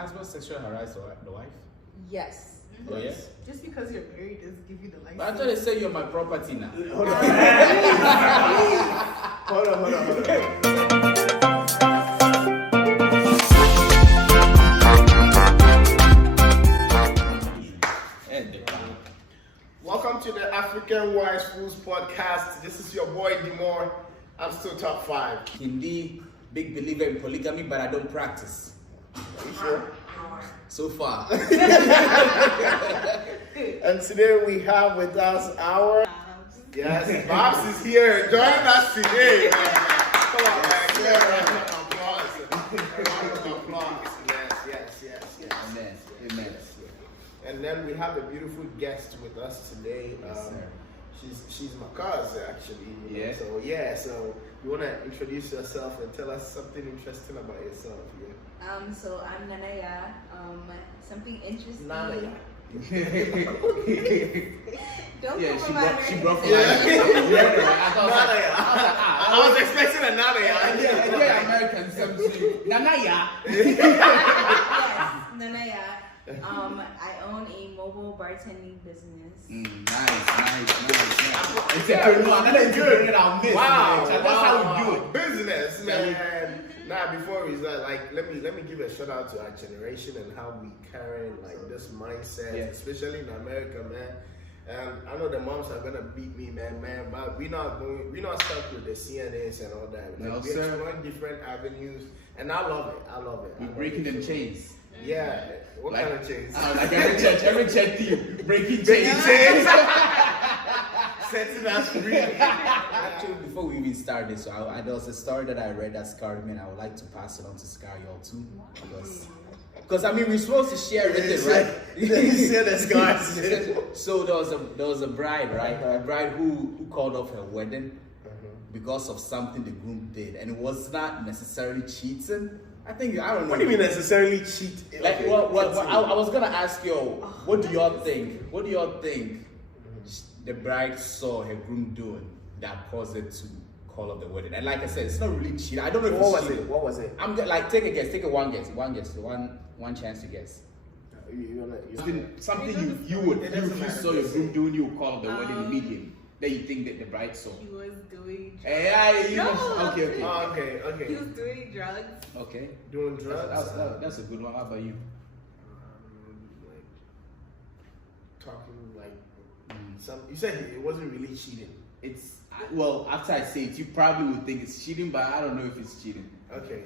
husband sexually harass the wife? Yes. Oh, yeah? Just because you're married doesn't give you the license. But I thought they said you're my property now. Hold on. Welcome to the African Wise Fools podcast. This is your boy Dimore. I'm still top 5. Indeed, big believer in polygamy, but I don't practice. Are you sure? So far. And today we have with us our Babs is here. Join us today. Come on, man. Give a round of applause. Yes. Amen. And then we have a beautiful guest with us today. She's my cousin actually. Yeah. So you wanna introduce yourself and tell us something interesting about yourself? Yeah. So I'm Nanaya. Something interesting. Nanaya. Don't Yeah, come she from brought America. I was expecting a Nanaya. American something. Nanaya. Yes, Nanaya. I own a mobile bartending business. Nice. It's good. Wow. That's how we do it. Business, man. Now, before we start, let me give a shout out to our generation and how we carry this mindset, especially in America, man. I know the moms are gonna beat me, man, but we're not stuck with the CNAs and all that. We're exploring different avenues, and I love it. We're breaking them chains. Yeah. What kind of chains? Like every church team, breaking chains. Setting us free. Actually, before we even start this, there was a story that I read that scarred me, and I would like to pass it on to scar y'all too, because I mean we're supposed to share everything, right? Share the scars. So there was a bride, right? A bride who called off her wedding because of something the groom did, and it was not necessarily cheating. I don't know. What do you mean necessarily cheat? Like, I was gonna ask you, what do y'all think? What do y'all think the bride saw her groom doing that caused it to call off the wedding? And like I said, it's not really cheating. I don't know if it's cheating. What was it? I'm like, take a guess. Take one chance to guess. Something you would, if you saw your groom doing, you would call off the wedding immediately. That you think that the bride saw. He was doing drugs. Okay. He was doing drugs. Okay. Doing drugs? That's a good one. How about you? Talking you said it wasn't really cheating. Well, after I say it, you probably would think it's cheating, but I don't know if it's cheating. Okay.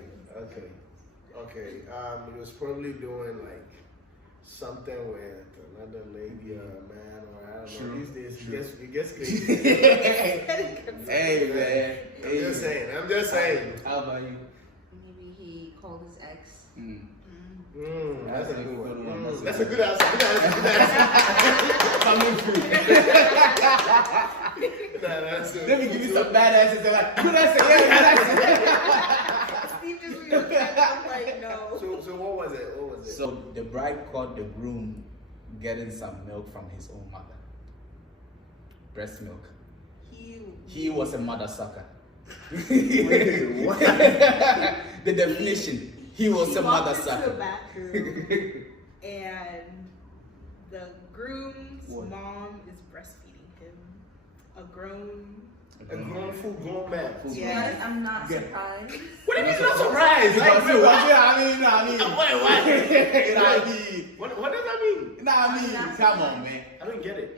It was probably doing something with another lady or a man, or I don't know. These days, it gets crazy. Hey, man. I'm just saying. How about you? Maybe he called his ex. That's a good one. That's a good answer. Coming through. Let me give you some bad answers. They're like, good answer, Steve just I'm like, no. So what was it? So the bride caught the groom getting some milk from his own mother. Breast milk. He was a mother sucker. Wait, what? The definition. He was a mother sucker. The bathroom and the groom's mom is breastfeeding him. A grown full-grown man. Yes, I'm not surprised. What do you mean not surprised? What does that mean? Come on, man. I don't get it.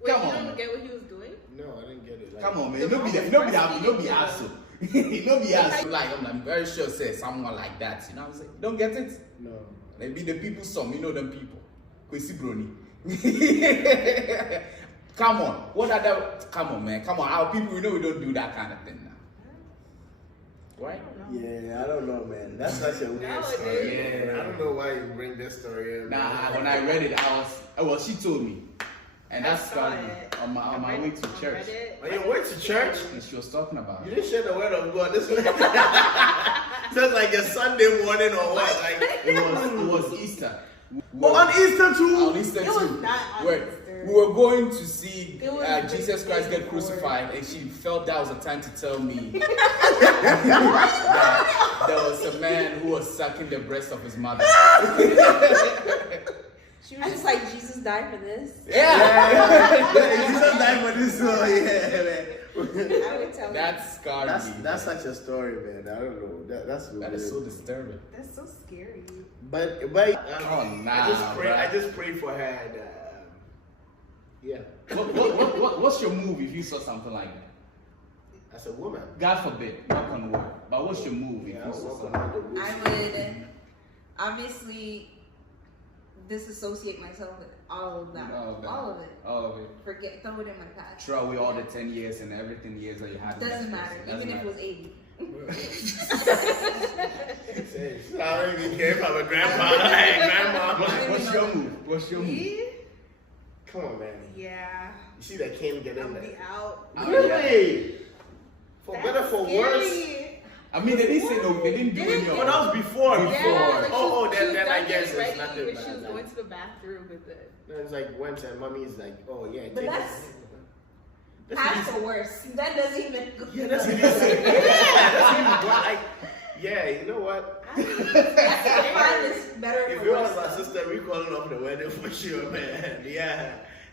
Wait, you don't get what he was doing? No, I didn't get it. Come on, man. Nobody asked. Like, I'm very sure say someone like that. You know what I'm saying? You don't get it? No. Maybe the people some, you know them people. Kwesi Brony. Come on. Come on, man. Come on. Our people, we know we don't do that kind of thing now. Right? Yeah, I don't know, man. That's such a weird story. Yeah. I don't know why you bring this story in. Nah, when I read it, she told me. And that's started on my way to church. On your way to church? And she was talking about it. You didn't share the word of God. This was just like a Sunday morning or what? It was Easter. On Easter too? On Easter It too. was not on Easter. we were going to see It was Jesus Christ get before. crucified, and she felt that was the time to tell me that there was a man who was sucking the breast of his mother. She was just like, Jesus died for this. Yeah. Jesus died for this, so yeah, man. I would tell That scarred me. That's such a story, man. I don't know. That's That is so disturbing. That's so scary. But Oh, nah, I just pray for her. And, yeah, What's your move if you saw something like that? as a woman. God forbid, knock on wood. But what's your move if Yeah, you saw walk something? around the woods. I would obviously disassociate myself with all of that. All of that. All of it. All of it. Throw it in my past. Throw away all the 10 years and everything years that you had. with Doesn't that matter. person. Even if it was 80. I don't even care if I'm a grandpa. Hey, grandma. What's your move? What's your move? Me? Come on, man. Yeah. You see that Ken get in I'll be there? out. Really? For That's better, for scary. worse. I mean, they didn't say no. They didn't do They didn't any But of that was before. Yeah, like Before. she Oh, was then I done guess getting it's ready, nothing and bad, she was like- going to the bathroom with it. No, it's like once and mommy's like, oh yeah. But take that's it. past or worse. That doesn't even go. Yeah, that's even that's even like, yeah, you know what? Mine is better If for it was worse. my sister, we calling off the wedding for sure, man. Yeah,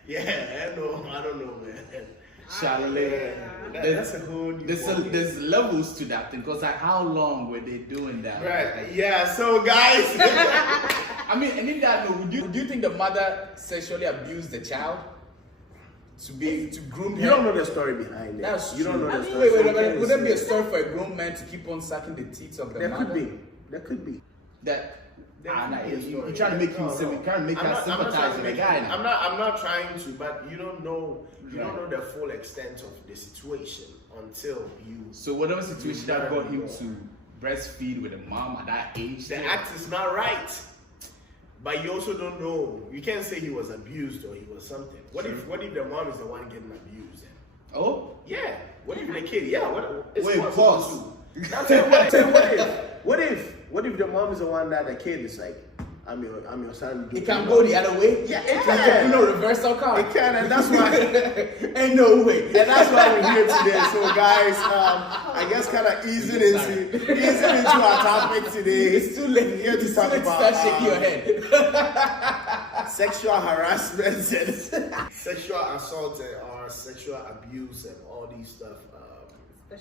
I don't know, man. Charlotte. That's a whole new ballgame. There's levels to that thing because like how long were they doing that? Right. Yeah. So guys, I mean, and in that note, would you think the mother sexually abused the child to groom her? you don't know the story behind it. That's you don't true. know the Wait, story. would there be a story for a grown man to keep on sucking the teeth of the There mother? could be. There could be. That There nah, could be a you story. trying to make him No, no. trying to make I'm her not trying sympathize to with the make guy it- now. I'm not trying to, but you don't know. You don't Right. know the full extent of the situation until you. So whatever situation that got him to breastfeed with a mom at that age, The act is not right. But you also don't know. You can't say he was abused or he was something. What if the mom is the one getting abused? oh, Yeah. What if the kid? Yeah. It's wait, possible. pause. Now, what if the mom is the one that the kid is like, I'm your son. It can go the other way. Yeah, it It's can. like a, reversal car. It can, and that's why. Ain't no way. And that's why we're here today. So, guys, I guess kind of easing into our topic today. It's too late. Here to It's talk too late to about start shaking your head. sexual harassment and sexual assault or sexual abuse and all these stuff.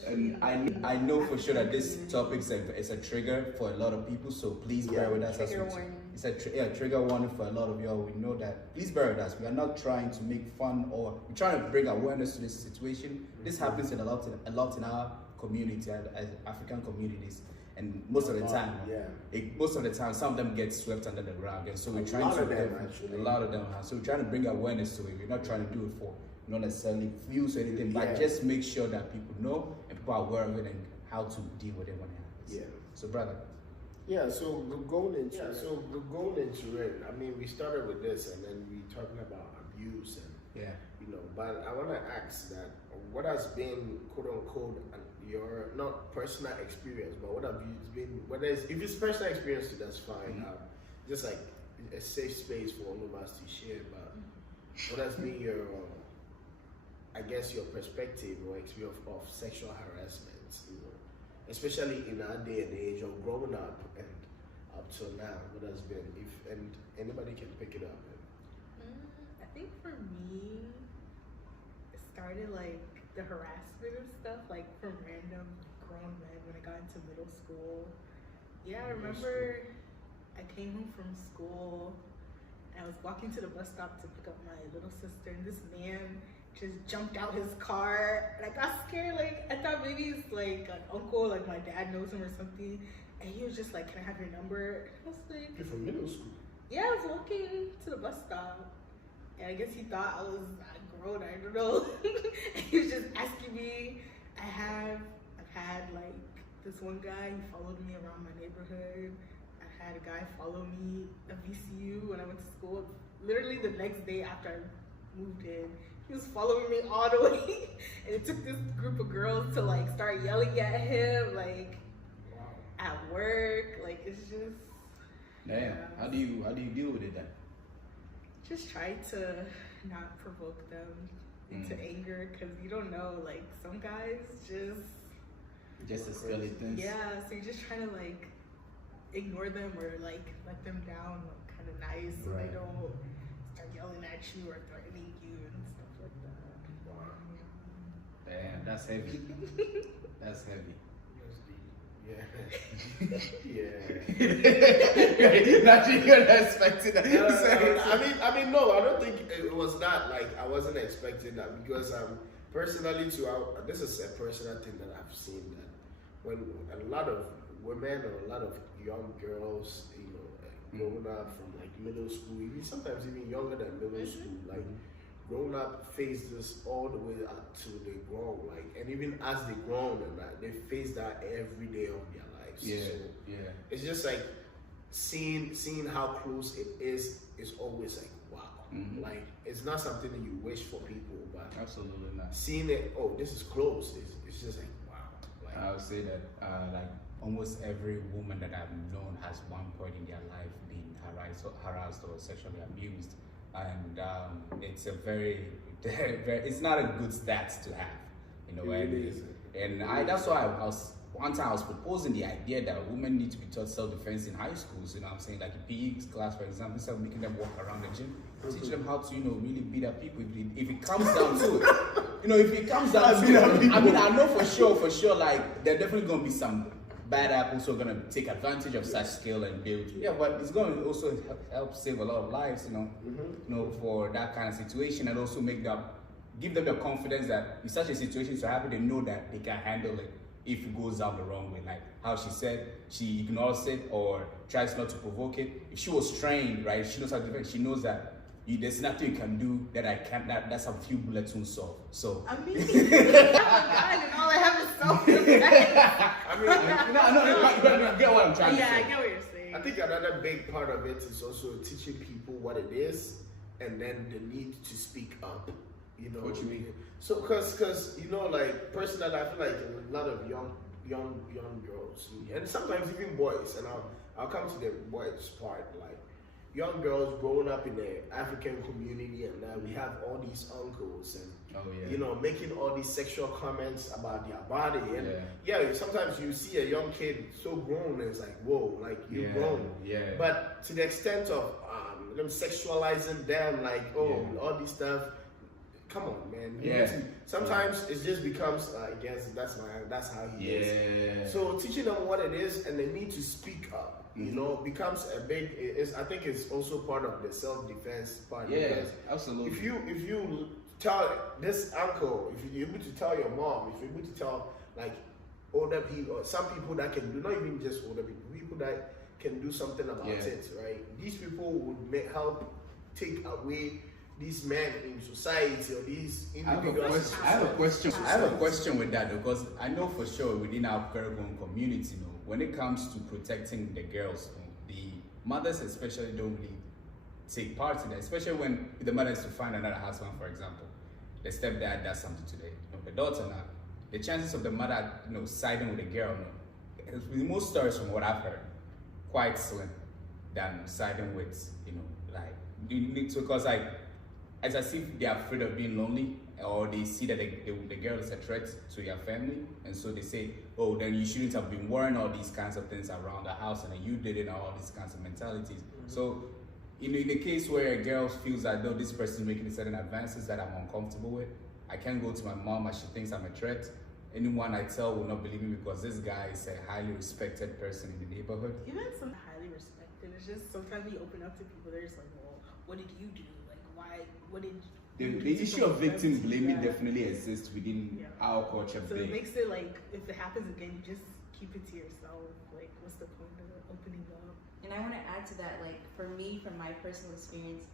And I know for sure that this topic is a trigger for a lot of people, so please bear with us. Trigger warning. It's a trigger warning for a lot of y'all. We know that. Please bear with us. We are not trying to make fun or we're trying to bring awareness to this situation. This happens a lot in our community, as African communities, and most of the time, some of them get swept under the rug, and so we're trying lot to of them, actually. a lot of them. So we're trying to bring awareness to it. We're not trying to do it for not necessarily views or anything, but just make sure that people know and people are aware of it and how to deal with it when it happens. Yeah. So, brother. Yeah, so going into it, I mean, we started with this, and then we talking about abuse, and But I want to ask that what has been quote unquote your not personal experience, but what have you been? If it's personal experience, that's fine. Just like a safe space for all of us to share. But what has been your, I guess, your perspective or experience of sexual harassment? Especially in our day and age of growing up and up till now, what has been, and anybody can pick it up. I think for me, it started like the harassment and stuff, like from random grown men when I got into middle school. Yeah, I remember I came home from school and I was walking to the bus stop to pick up my little sister, and this man just jumped out his car, and I got scared. Like, I thought maybe it's like an uncle, like my dad knows him or something. And he was just like, "Can I have your number?" And I was like, You're from middle school. yeah, I was walking to the bus stop, and I guess he thought I was grown. I don't know. He was just asking me. I've had like this one guy. He followed me around my neighborhood. I had a guy follow me at VCU when I went to school. Literally the next day after I moved in, he was following me all the way, and it took this group of girls to like start yelling at him, like at work. Like, it's just Damn. How do you deal with it then? just try to not provoke them into anger, because you don't know, like some guys just a skeleton. Yeah, so you're just trying to like ignore them or like let them down like kind of nice, so they don't start yelling at you or threatening you and stuff like that. Wow. Damn, that's heavy. That's heavy. Yeah. Not even expecting that. I mean, no, I don't think it was not like I wasn't expecting that, because personally too, this is a personal thing that I've seen, that when a lot of women or a lot of young girls, growing up from like middle school, even sometimes even younger than middle school, like grown up, face this all the way up to they grown, like, and even as they grown and that, they face that every day of their lives. So it's just like seeing how close it is always like wow. Like it's not something that you wish for people, but absolutely not. Seeing it, oh, this is close. It's just like wow. Like, I would say that like almost every woman that I've known has one point in their life been harassed or sexually abused. And it's a very, it's not a good stats to have, and that's why one time I was proposing the idea that women need to be taught self-defense in high schools. You know what I'm saying? Like a PE class, for example, instead of making them walk around the gym, teach them how to, really beat up people. If it comes down to it, if it comes down to it, I mean, I know for sure, like there are definitely going to be some bad apples who are going to take advantage of such skill and build. Yeah, but it's going to also help save a lot of lives, for that kind of situation, and also give them the confidence that in such a situation to happen, they know that they can handle it if it goes down the wrong way. Like how she said, she ignores it or tries not to provoke it. If she was trained, right, she knows how to defend. She knows that there's nothing you can do that I can't. That's a few bullets won't solve. So I mean, I'm a gun and all I have is self-defense. no, you get what I'm trying to say. Yeah, I get what you're saying. I think another big part of it is also teaching people what it is, and then the need to speak up. What you mean? So, cause like personally, I feel like a lot of young girls, and sometimes even boys, and I'll come to the boys part, like young girls growing up in the African community, and we have all these uncles and making all these sexual comments about their body, and sometimes you see a young kid so grown and it's like, whoa, like you're grown, but to the extent of them sexualizing them, like all this stuff. Come on, man. Sometimes it just becomes, I guess that's how he is. So teaching them what it is and they need to speak up, becomes a big. I think it's also part of the self-defense part. Yeah, absolutely. If you tell this uncle, if you're able to tell your mom, if you're able to tell like older people, or some people that can do, not even just older people that can do something about it, right? These people would help take away these men in society or these individuals. I have a question with that, because I know for sure within our Caribbean community, when it comes to protecting the girls, the mothers especially don't really take part in that, especially when the mother is to find another husband, for example. The stepdad does something today, the daughter now. The chances of the mother, siding with the girl, with most stories from what I've heard, quite slim than siding with, because as I see they're afraid of being lonely, or they see that the girl is a threat to their family, and so they say, oh, then you shouldn't have been wearing all these kinds of things around the house, and then you did it, all these kinds of mentalities. So in the case where a girl feels that though this person is making certain advances that I'm uncomfortable with, I can't go to my mom as she thinks I'm a threat. Anyone I tell will not believe me because this guy is a highly respected person in the neighborhood. Even some highly respected, it's just sometimes we open up to people, they're just like, well, what did you do? What did the issue of victim blaming definitely exists within our culture. So it makes it like, if it happens again, you just keep it to yourself. Like, what's the point of opening up? And I want to add to that, like, for me, from my personal experience,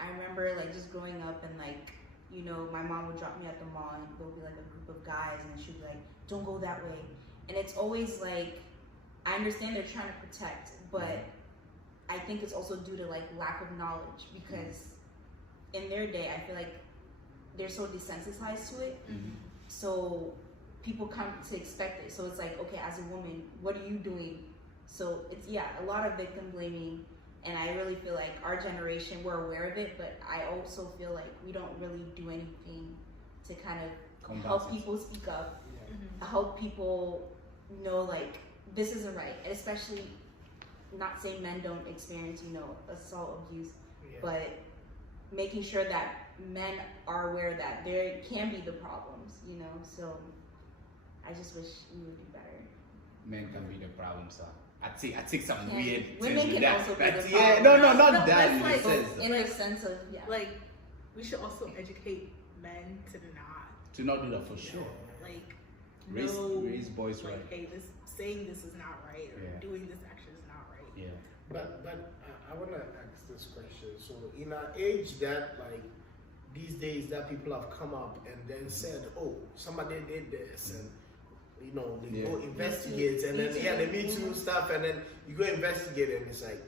I remember like just growing up and like, my mom would drop me at the mall and there'll be like a group of guys and she'd be like, don't go that way. And it's always like, I understand they're trying to protect, but I think it's also due to like lack of knowledge, because in their day, I feel like they're so desensitized to it. So people come to expect it. So it's like, okay, as a woman, what are you doing? So it's, a lot of victim blaming. And I really feel like our generation, we're aware of it, but I also feel like we don't really do anything to kind of help people speak up, help people know like this isn't right, and especially not saying men don't experience, you know, assault, abuse, but making sure that men are aware that there can be the problems, you know. So I just wish we would do better. Men can be the problem, sir. I take some Can- weird women things with can also be the That's problem. no, No, not that. that's In like- a sense, In a sense of Like, we should also educate men to not, to not do that for sure. like, Raise boys like, right. hey, saying this is not right, or Yeah. doing this action is not right. Yeah. But I want to ask this question. So in our age that like these days that people have come up and then said, oh, somebody did this, and you know they go investigate, and then the Me Too stuff, and then you go investigate, and it's like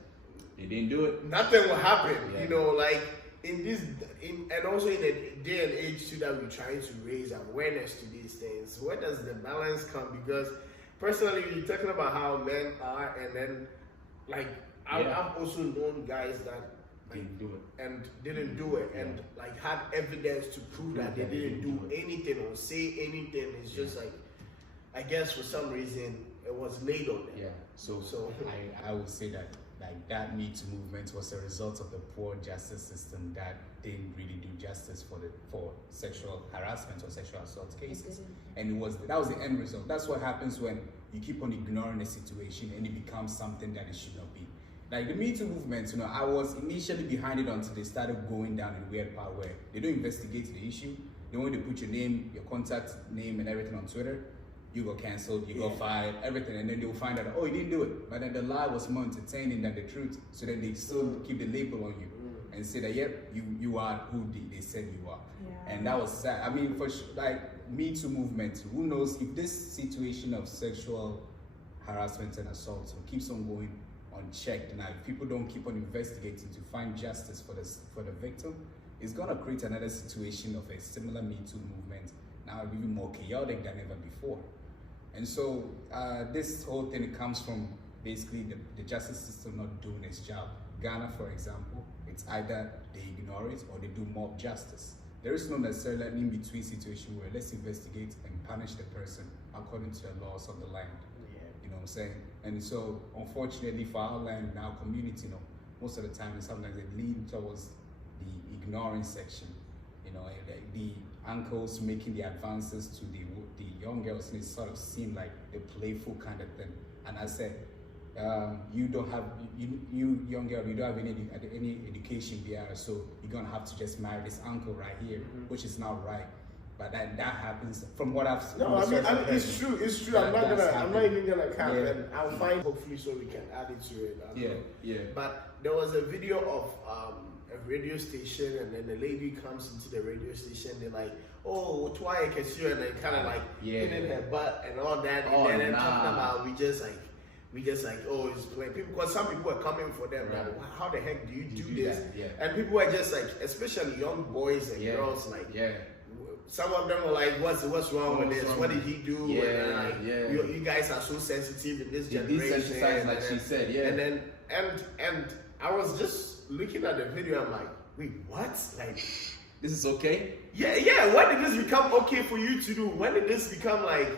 They didn't do it. nothing will happen. Yeah. You know, like and also in a day and age too that we're trying to raise awareness to these things. Where does the balance come? Because personally, you're talking about how men are, and then like I've also known guys that Didn't do it. and didn't do it, and like had evidence to prove that they didn't do anything or say anything. It's just like, I guess for some reason it was laid on them. Yeah. So So- I would say that like that Me Too movement was a result of the poor justice system that didn't really do justice for sexual harassment or sexual assault cases. And that was the end result. That's what happens when you keep on ignoring a situation and it becomes something that it should not be. Like the Me Too movement, you know, I was initially behind it until they started going down in a weird part where they don't investigate the issue. They want to put your name, your contact name and everything on Twitter. You got cancelled, you got fired, everything, and then they'll find out, oh, you didn't do it. But then the lie was more entertaining than the truth. So then they still keep the label on you and say that, yep, you are who they said you are. Yeah. And that was sad. I mean, for sure, like Me Too movement, who knows if this situation of sexual harassment and assault keeps on going unchecked, now if people don't keep on investigating to find justice for the victim, it's gonna create another situation of a similar Me Too movement, now even more chaotic than ever before. And so this whole thing comes from basically the justice system not doing its job. Ghana, for example, it's either they ignore it or they do mob justice. There is no necessarily an in-between situation where let's investigate and punish the person according to the laws of the land. You know what I'm saying? And so, unfortunately for our land and our community, you know, most of the time, sometimes they lean towards the ignoring section. You know, the uncles making the advances to the young girls, and it sort of seemed like a playful kind of thing. And I said, you don't have, you young girl, you don't have any education here, so you're gonna have to just marry this uncle right here, which is not right. But that happens from what I've seen. No, I mean it's true. It's true. I'm not even gonna cap, and I'll find hopefully so we can add it to it. Yeah. But there was a video of a radio station, and then the lady comes into the radio station. They're like, "Oh, why I can see her," and they kind of like hitting her butt and all that, and then talking about we just like oh, it's like people, because some people were coming for them. Right. Like, how the heck do you do this? That? Yeah. And people were just like, especially young boys and girls, like some of them were like, what's wrong with this? What did he do? You guys are so sensitive in this generation. Like she said, And I was just looking at the video. I'm like, wait, what? Like, this is okay? Yeah. When did this become okay for you to do? When did this become like?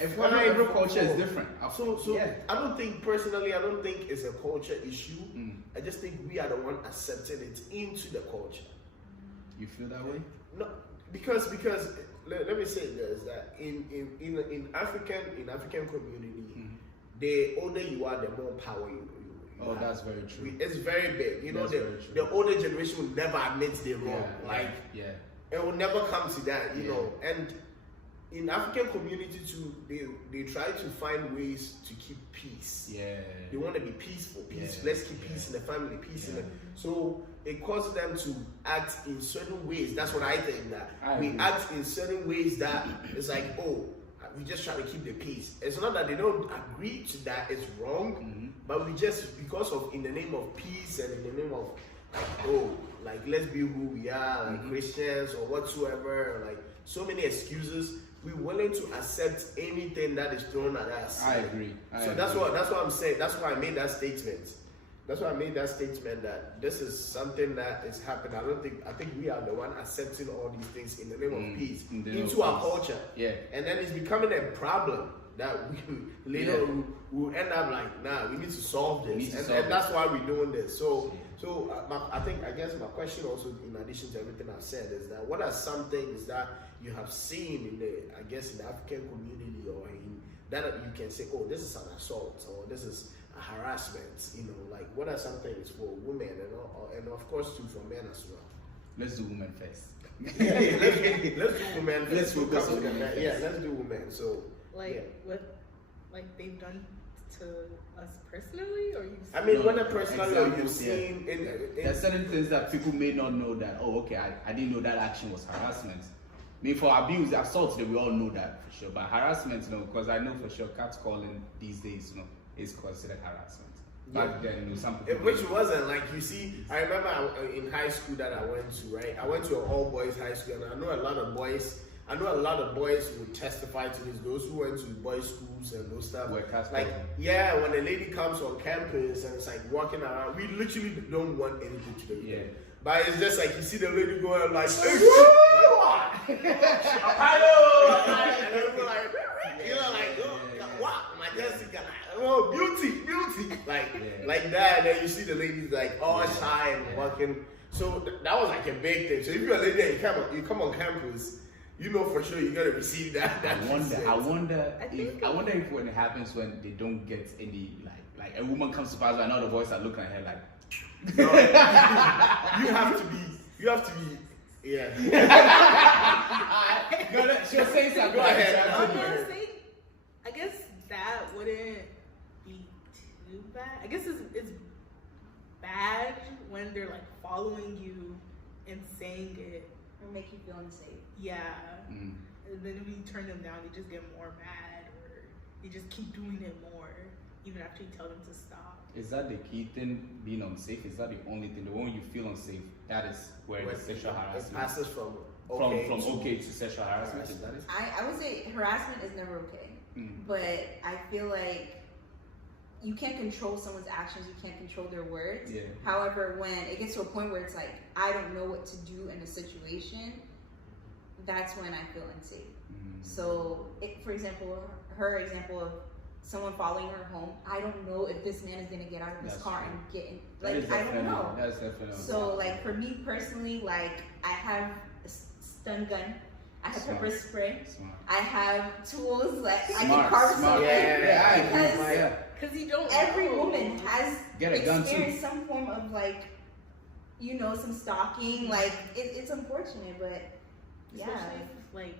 Every culture is different. So I don't think personally, I don't think it's a culture issue. I just think we are the one accepting it into the culture. You feel that way? No, because let me say this, that in African community, the older you are, the more power you have. That's very true. It's very big. You know, the older generation will never admit they're wrong. It will never come to that, you know. And in African community too, they try to find ways to keep peace. They want to be peaceful. Let's keep peace in the family, peace in the. So it causes them to act in certain ways. That's what I think, that we act in certain ways that it's like, oh, we just try to keep the peace. It's not that they don't agree to that, it's wrong, but we just, because of in the name of peace and in the name of like, oh, like let's be who we are, like Christians or whatsoever, like so many excuses. We're willing to accept anything that is thrown at us. I agree. That's what I'm saying. That's why I made that statement. That's why I made that statement that this is something that is happening. I think we are the one accepting all these things in the name of peace into our culture. Yeah. And then it's becoming a problem that we later will end up like, nah, we need to solve this. And that's why we're doing this. So I guess my question also, in addition to everything I've said, is that what are some things that you have seen in the African community or in that you can say, oh, this is an assault or this is a harassment, like what are some things for women and of course too for men as well? Let's do women first. Let's do women first. Let's focus on women first. Yeah, let's do women. So what they've done to us personally, or you? I mean, whether personally or you've seen there's certain things that people may not know that. Oh, okay, I didn't know that action was harassment. I mean, for abuse, assault, we all know that for sure. But harassment, because I know for sure catcalling these days, is considered harassment. Back then, some people. Which wasn't like, you see, I remember in high school that I went to, right? I went to an all boys high school, and I know a lot of boys would testify to this. Those who went to boys' schools and those stuff. Like, yeah, when a lady comes on campus and it's like walking around, we literally don't want anything to do with it. But it's just like you see the lady going like, hello, and then we're like, wow, my Jessica, oh, beauty, like that. And then you see the ladies like all shy and walking. So that was like a big thing. So if you're a lady and you come on campus, for sure you're gonna receive that. I wonder if when it happens when they don't get any like a woman comes to pass by, now the boys are looking at her like. No, you have to be. Yeah. She'll say something. Go ahead. I guess that wouldn't be too bad. I guess it's bad when they're like following you and saying it or make you feel unsafe. Yeah. And then when you turn them down, they just get more mad, or they just keep doing it more, even after you tell them to stop. Is that the key thing, being unsafe? Is that the only thing? The moment you feel unsafe, that is where the sexual harassment passes from okay to sexual harassment. Is that it? I would say harassment is never okay. But I feel like you can't control someone's actions, you can't control their words. Yeah. However, when it gets to a point where it's like, I don't know what to do in a situation, that's when I feel unsafe. So, for example, her example of someone following her home, I don't know if this man is gonna get out of his car and get in. Like, I don't know. That's definitely. So, like, for me personally, like, I have a stun gun, I have pepper spray, I have tools, like, I can carve something. Because you don't. Every woman has experienced some form of, like, some stalking. Like, it's unfortunate, but yeah. Especially if, like,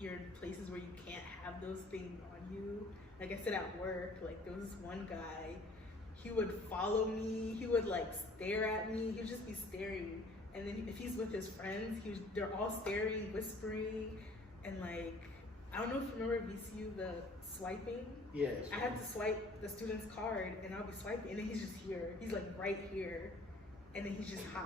you're in places where you can't have those things on you. Like I said, at work, like, there was this one guy, he would follow me, he would like stare at me, he would just be staring. And then if he's with his friends, they're all staring, whispering, and like, I don't know if you remember VCU, the swiping. Yes. I had to swipe the student's card, and I'll be swiping, and then he's just here. He's like right here, and then he's just hi.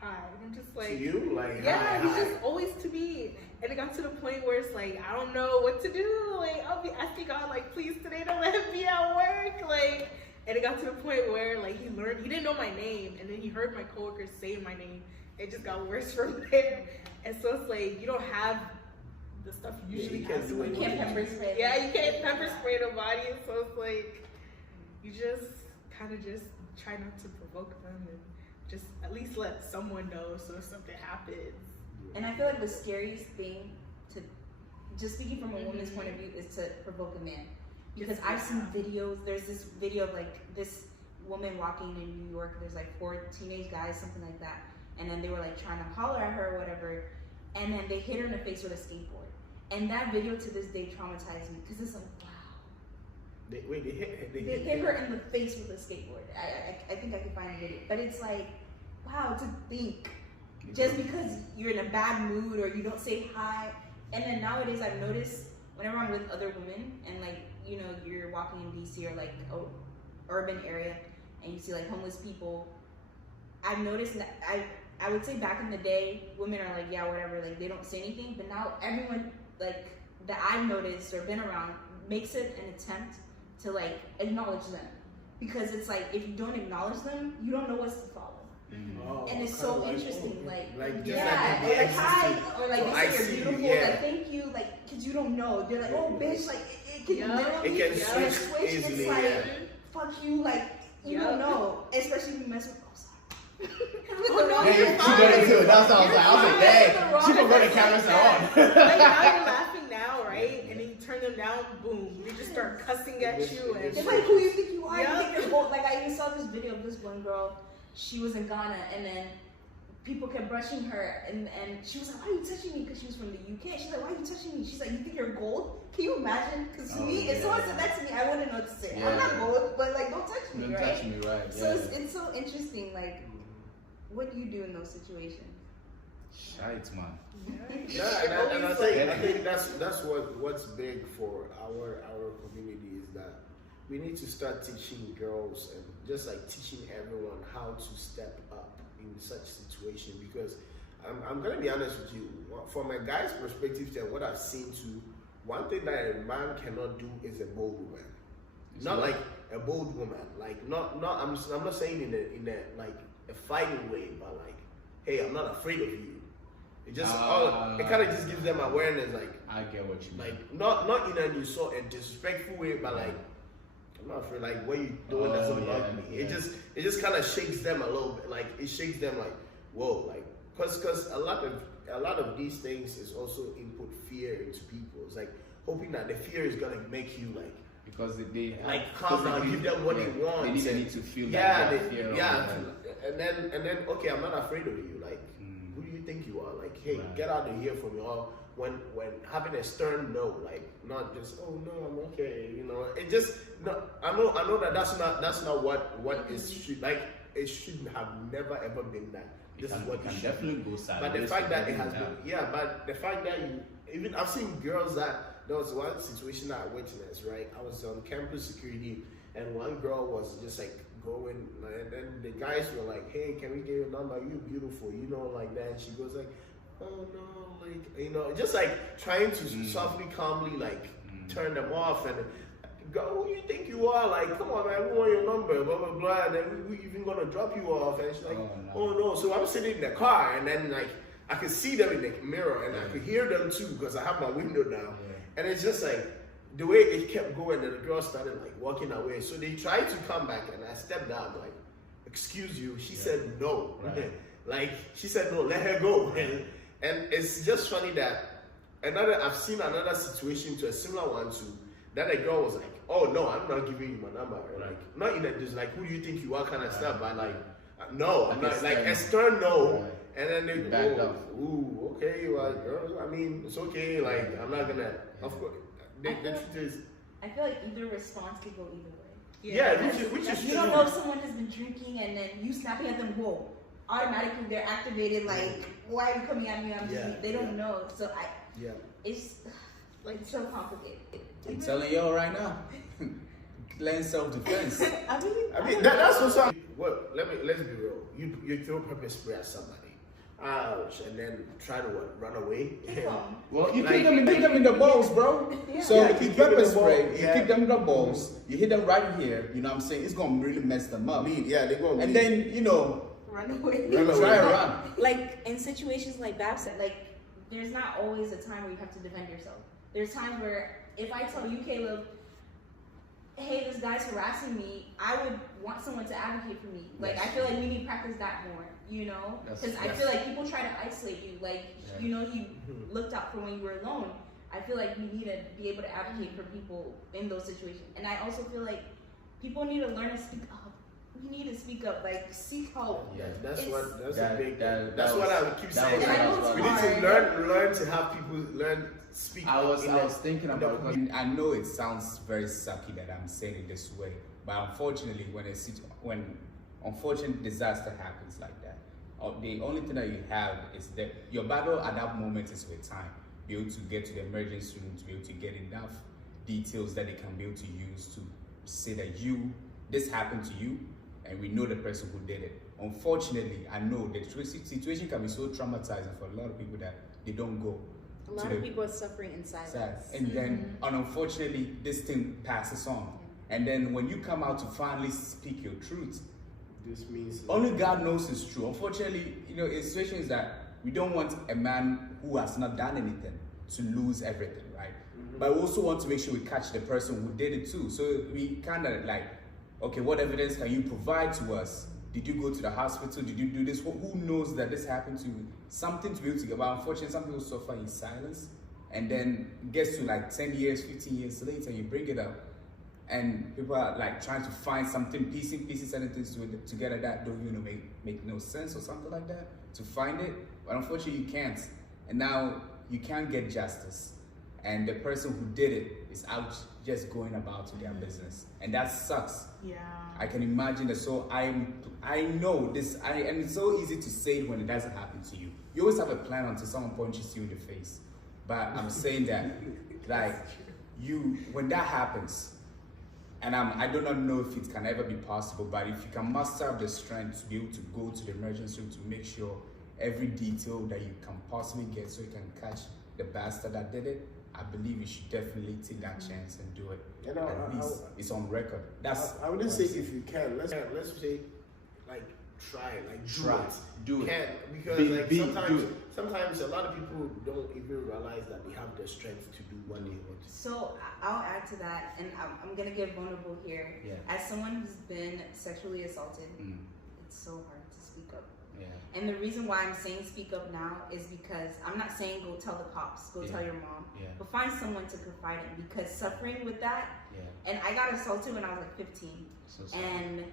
And I'm just like, to you? Like, yeah, he's just always to me. And it got to the point where it's like, I don't know what to do. Like, I'll be asking God, like, please today don't let him be at work. Like, and it got to the point where, like, he didn't know my name, and then he heard my coworkers say my name. It just got worse from there. And so it's like, you don't have the stuff you usually have. You can't pepper spray. Yeah, you can't pepper spray the body. So it's like, you just kind of just try not to provoke them and just at least let someone know so if something happens. And I feel like the scariest thing to, just speaking from a woman's point of view, is to provoke a man. Because I've seen videos, there's this video of like this woman walking in New York, there's like 4 teenage guys, something like that. And then they were like trying to holler at her or whatever. And then they hit her in the face with a skateboard. And that video to this day traumatized me because it's like, wow. They hit her in the face with a skateboard. I think I can find a video. But it's like, wow, to think. Just because you're in a bad mood or you don't say hi. And then nowadays I've noticed whenever I'm with other women and like, you're walking in DC or like a urban area and you see like homeless people, I've noticed that I would say back in the day, women are like, yeah, whatever, like they don't say anything. But now everyone like that I've noticed or been around makes it an attempt to like acknowledge them. because it's like if you don't acknowledge them, you don't know what's to follow. Oh, And it's so interesting, like just yeah, like or like hi, or like So they I say you're see you, beautiful, yeah. like thank you, like because you don't know. They're like, oh bitch, like it can Yeah. literally It can switch easily, It's like yeah. fuck you, like you don't know, especially if you mess with. Oh, no, Hey, you're she fine. better do it. That's what I was like. I was like, dang, she gonna go to cameras on. Like now you're laughing now, right? And then you turn them down, boom, they just start cussing at you. And It's like who you think you are. Yeah. You think you're bold. Like I even saw this video of this one girl. She was in Ghana, and then people kept brushing her, and she was like, "Why are you touching me?" Because she was from the UK. She's like, "Why are you touching me?" She's like, "You think you're gold? Can you imagine?" Because to me, if someone said that to me, I wouldn't know what to say. I'm not gold, but like, don't touch me, Don't right? touch me, right? So it's so interesting. Like, what do you do in those situations? Shite, man. Yeah, and I think that's what's big for our community is that we need to start teaching girls and just like teaching everyone how to step up in such situation, because I'm gonna be honest with you, from a guy's perspective and what I've seen too, one thing that a man cannot do is a bold woman. Not like a bold woman, like not I'm not saying in a like a fighting way, but like, hey, I'm not afraid of you. It just it kind of just gives them awareness, like I get what you mean. like not in a disrespectful way, but like I'm not afraid. Like what you doing doesn't bug me. Yeah. It just kind of shakes them a little bit. Like it shakes them like whoa, like because a lot of these things is also input fear into people. It's like hoping that the fear is gonna make you like. Because they Like calm down, give them what they want. They need to feel yeah, that fear. and then okay, I'm not afraid of you. Like, who do you think you are? Like, hey, get out of here from your. When having a stern no, like not just oh no, I'm okay, you know. It just no. I know that that's not what is like. It should have never ever been that. This is what can you definitely go sideways. But the fact that it has been, but the fact that you even I've seen girls that. There was one situation that I witnessed, right? I was on campus security, and one girl was just like going, and then the guys were like, "Hey, can we get your number? You're beautiful," you know, like that. And she goes like, "Oh no," like you know, just like trying to softly, calmly, like turn them off and go. Who do you think you are? Like, come on, man, we want your number, blah blah blah. And then we even gonna drop you off. And she's like, "Oh no." So I'm sitting in the car, and then like I could see them in the mirror, and I could hear them too because I have my window down. And it's just like the way it kept going, and the girl started like walking away. So they tried to come back, and I stepped down, like, "Excuse you." She said no. Right. Like she said no, let her go. And it's just funny that I've seen another situation to a similar one too. That a girl was like, "Oh no, I'm not giving you my number." Right. Like not in a just like who do you think you are kind of stuff, but like no, I'm not like a stern no. Right. And then they go, "Ooh, okay, well, girls, I mean, it's okay. Like, I'm not gonna." Of course, the truth is, I feel like either response could go either way. Yeah, which is you don't know if someone has been drinking and then you snapping at them, whoa, automatically they're activated. Like, why are you coming at me? They don't know. So it's like so complicated. I'm telling y'all right now, learn self-defense. I mean that's what's up. Well, let's be real. You throw pepper spray at somebody. Ouch, and then try to run away. Well, you kick them in the balls, bro. Yeah. So if you pepper spray, you yeah. kick them in the balls, you hit them right here, you know what I'm saying? It's gonna really mess them up. They're gonna and then, you know, run away. Try to run. Like in situations like Bab said, like there's not always a time where you have to defend yourself. There's times where if I tell you, Caleb, hey, this guy's harassing me, I would want someone to advocate for me. Like, I feel like we need to practice that more, you know? Because I feel like people try to isolate you. Like, you know, you looked out for when you were alone. I feel like we need to be able to advocate for people in those situations. And I also feel like people need to learn to speak up. We need to speak up, like, seek help. Yeah, that's what I keep saying. We need to learn to have people learn speak up. I was thinking about it because I know it sounds very sucky that I'm saying it this way, but unfortunately, when unfortunate disaster happens like that, the only thing that you have is that your battle at that moment is with time. Be able to get to the emergency room, to be able to get enough details that they can be able to use to say that this happened to you, and we know the person who did it. Unfortunately, I know the situation can be so traumatizing for a lot of people that they don't go. A lot of people are suffering in silence. And then, unfortunately, this thing passes on. And then when you come out to finally speak your truth, This means only God knows it's true. Unfortunately, in situations that we don't want a man who has not done anything to lose everything, right? But we also want to make sure we catch the person who did it too. So we kind of like, okay, what evidence can you provide to us? Did you go to the hospital? Did you do this? Who knows that this happened to you? Something to be able to get. But unfortunately, some people suffer in silence. And then it gets to like 10 years, 15 years later, you bring it up. And people are like trying to find something, piecing sentences together that don't make no sense or something like that to find it. But unfortunately, you can't. And now you can't get justice. And the person who did it is out just going about their business. And that sucks. Yeah. I can imagine that. So I know this, and it's so easy to say it when it doesn't happen to you. You always have a plan until someone punches you in the face. But I'm saying that, like, when that happens, and I do not know if it can ever be possible, but if you can muster up the strength to be able to go to the emergency room to make sure every detail that you can possibly get so you can catch the bastard that did it, I believe you should definitely take that chance and do it. At least it's on record. I wouldn't say if you can. Let's say, like, try, do it. Because sometimes a lot of people don't even realize that they have the strength to do what they want to. So I'll add to that, and I'm gonna get vulnerable here. Yeah. As someone who's been sexually assaulted, it's so hard to speak up. Yeah. And the reason why I'm saying speak up now is because I'm not saying go tell the cops, go tell your mom, but find someone to confide in, because suffering with that, and I got assaulted when I was like 15, and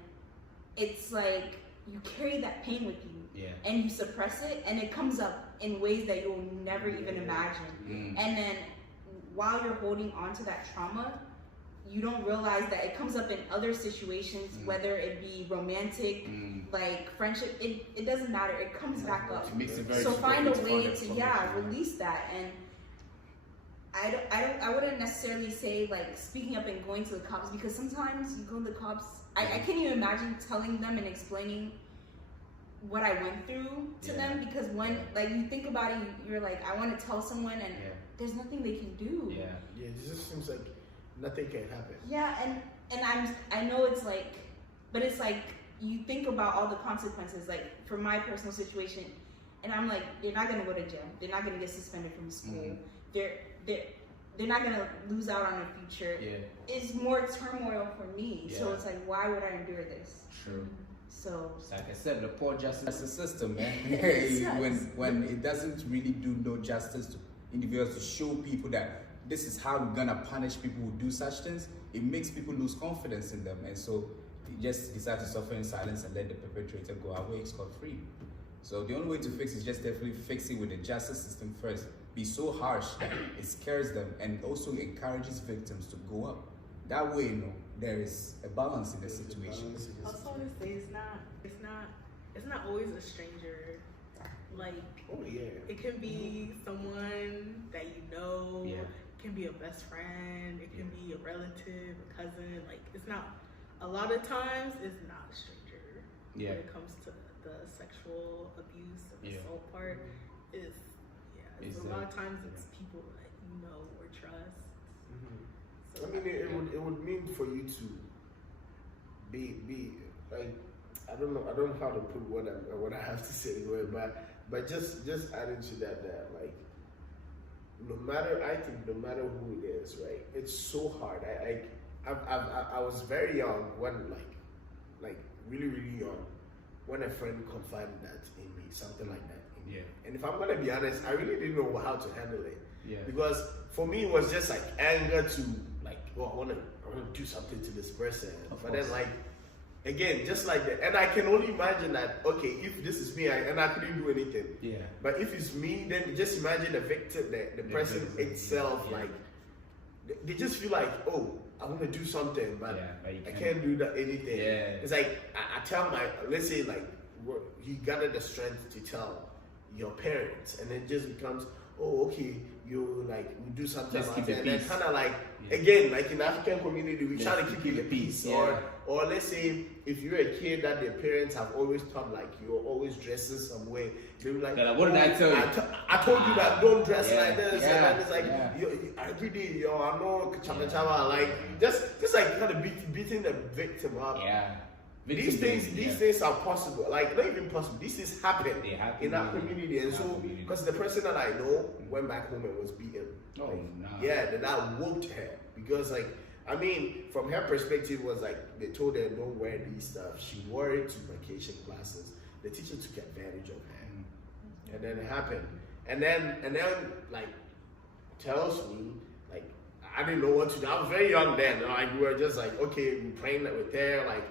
it's like you carry that pain with you, and you suppress it, and it comes up in ways that you'll never even imagine. And then while you're holding on to that trauma, you don't realize that it comes up in other situations, whether it be romantic, like friendship, it doesn't matter, it comes back up. So find a way to release that. And I wouldn't necessarily say like speaking up and going to the cops, because sometimes you go to the cops, I can't even imagine telling them and explaining what I went through to them, because when like you think about it, you're like, I want to tell someone, and there's nothing they can do. It just seems like nothing can happen. And I know it's like, but it's like you think about all the consequences, like for my personal situation, and I'm like, they're not gonna go to jail, they're not gonna get suspended from school, they're not gonna lose out on a future. It's more turmoil for me. So it's like, why would I endure this? True. So like I said, the poor justice system, man. when it doesn't really do no justice to individuals, to show people that this is how we're gonna punish people who do such things, it makes people lose confidence in them, and so they just decide to suffer in silence and let the perpetrator go away scot-free. So the only way to fix is just definitely fix it with the justice system first. Be so harsh that it scares them and also encourages victims to go up. That way, there is a balance in the situation. I also want to say it's not always a stranger. Like, it can be someone that you know. It can be a best friend. It can be a relative, a cousin. Like, it's not. A lot of times, it's not a stranger. When it comes to the sexual abuse and assault part, it's a lot of times it's people that you know or trust. So I mean, it would mean for you to be like, I don't know how to put what I have to say anyway, but just adding to that like, no matter who it is, right? It's so hard. I was very young when like really young when a friend confided that in me, something like that. And if I'm gonna be honest, I really didn't know how to handle it. Because for me it was just like anger to like, oh, I wanna do something to this person. But then like, again, just like that, and I can only imagine that, okay, if this is me and I couldn't do anything. But if it's me, then just imagine the victim, the person itself, like they just feel like, oh, I want to do something, but I can't do anything. It's like I tell let's say like you gathered the strength to tell your parents, and it just becomes, oh, okay, you like we do something Let's about keep it, the and then peace. kind of like again, like in the African community, we try to Let's keep the peace. yeah. Or let's say if you're a kid that their parents have always taught like you're always dressing some way, they were like, They're like, what did I tell you? I told you that don't dress Yeah, like this, yeah, and then it's like yeah. every day, yo, I know chama, like just like kind of beating the victim up. Yeah. These things are possible. Like not even possible. These things happen They happen in our community, and in our so community. because the person that I know went back home and was beaten. Oh, Like, no. yeah, the dad whooped her because like I mean from her perspective was like they told her don't wear these stuff. She wore it to vacation classes. The teacher took advantage of her, and then it happened. And then like tells me like I didn't know what to do. I was very young then. Like we were just like okay, we praying with her like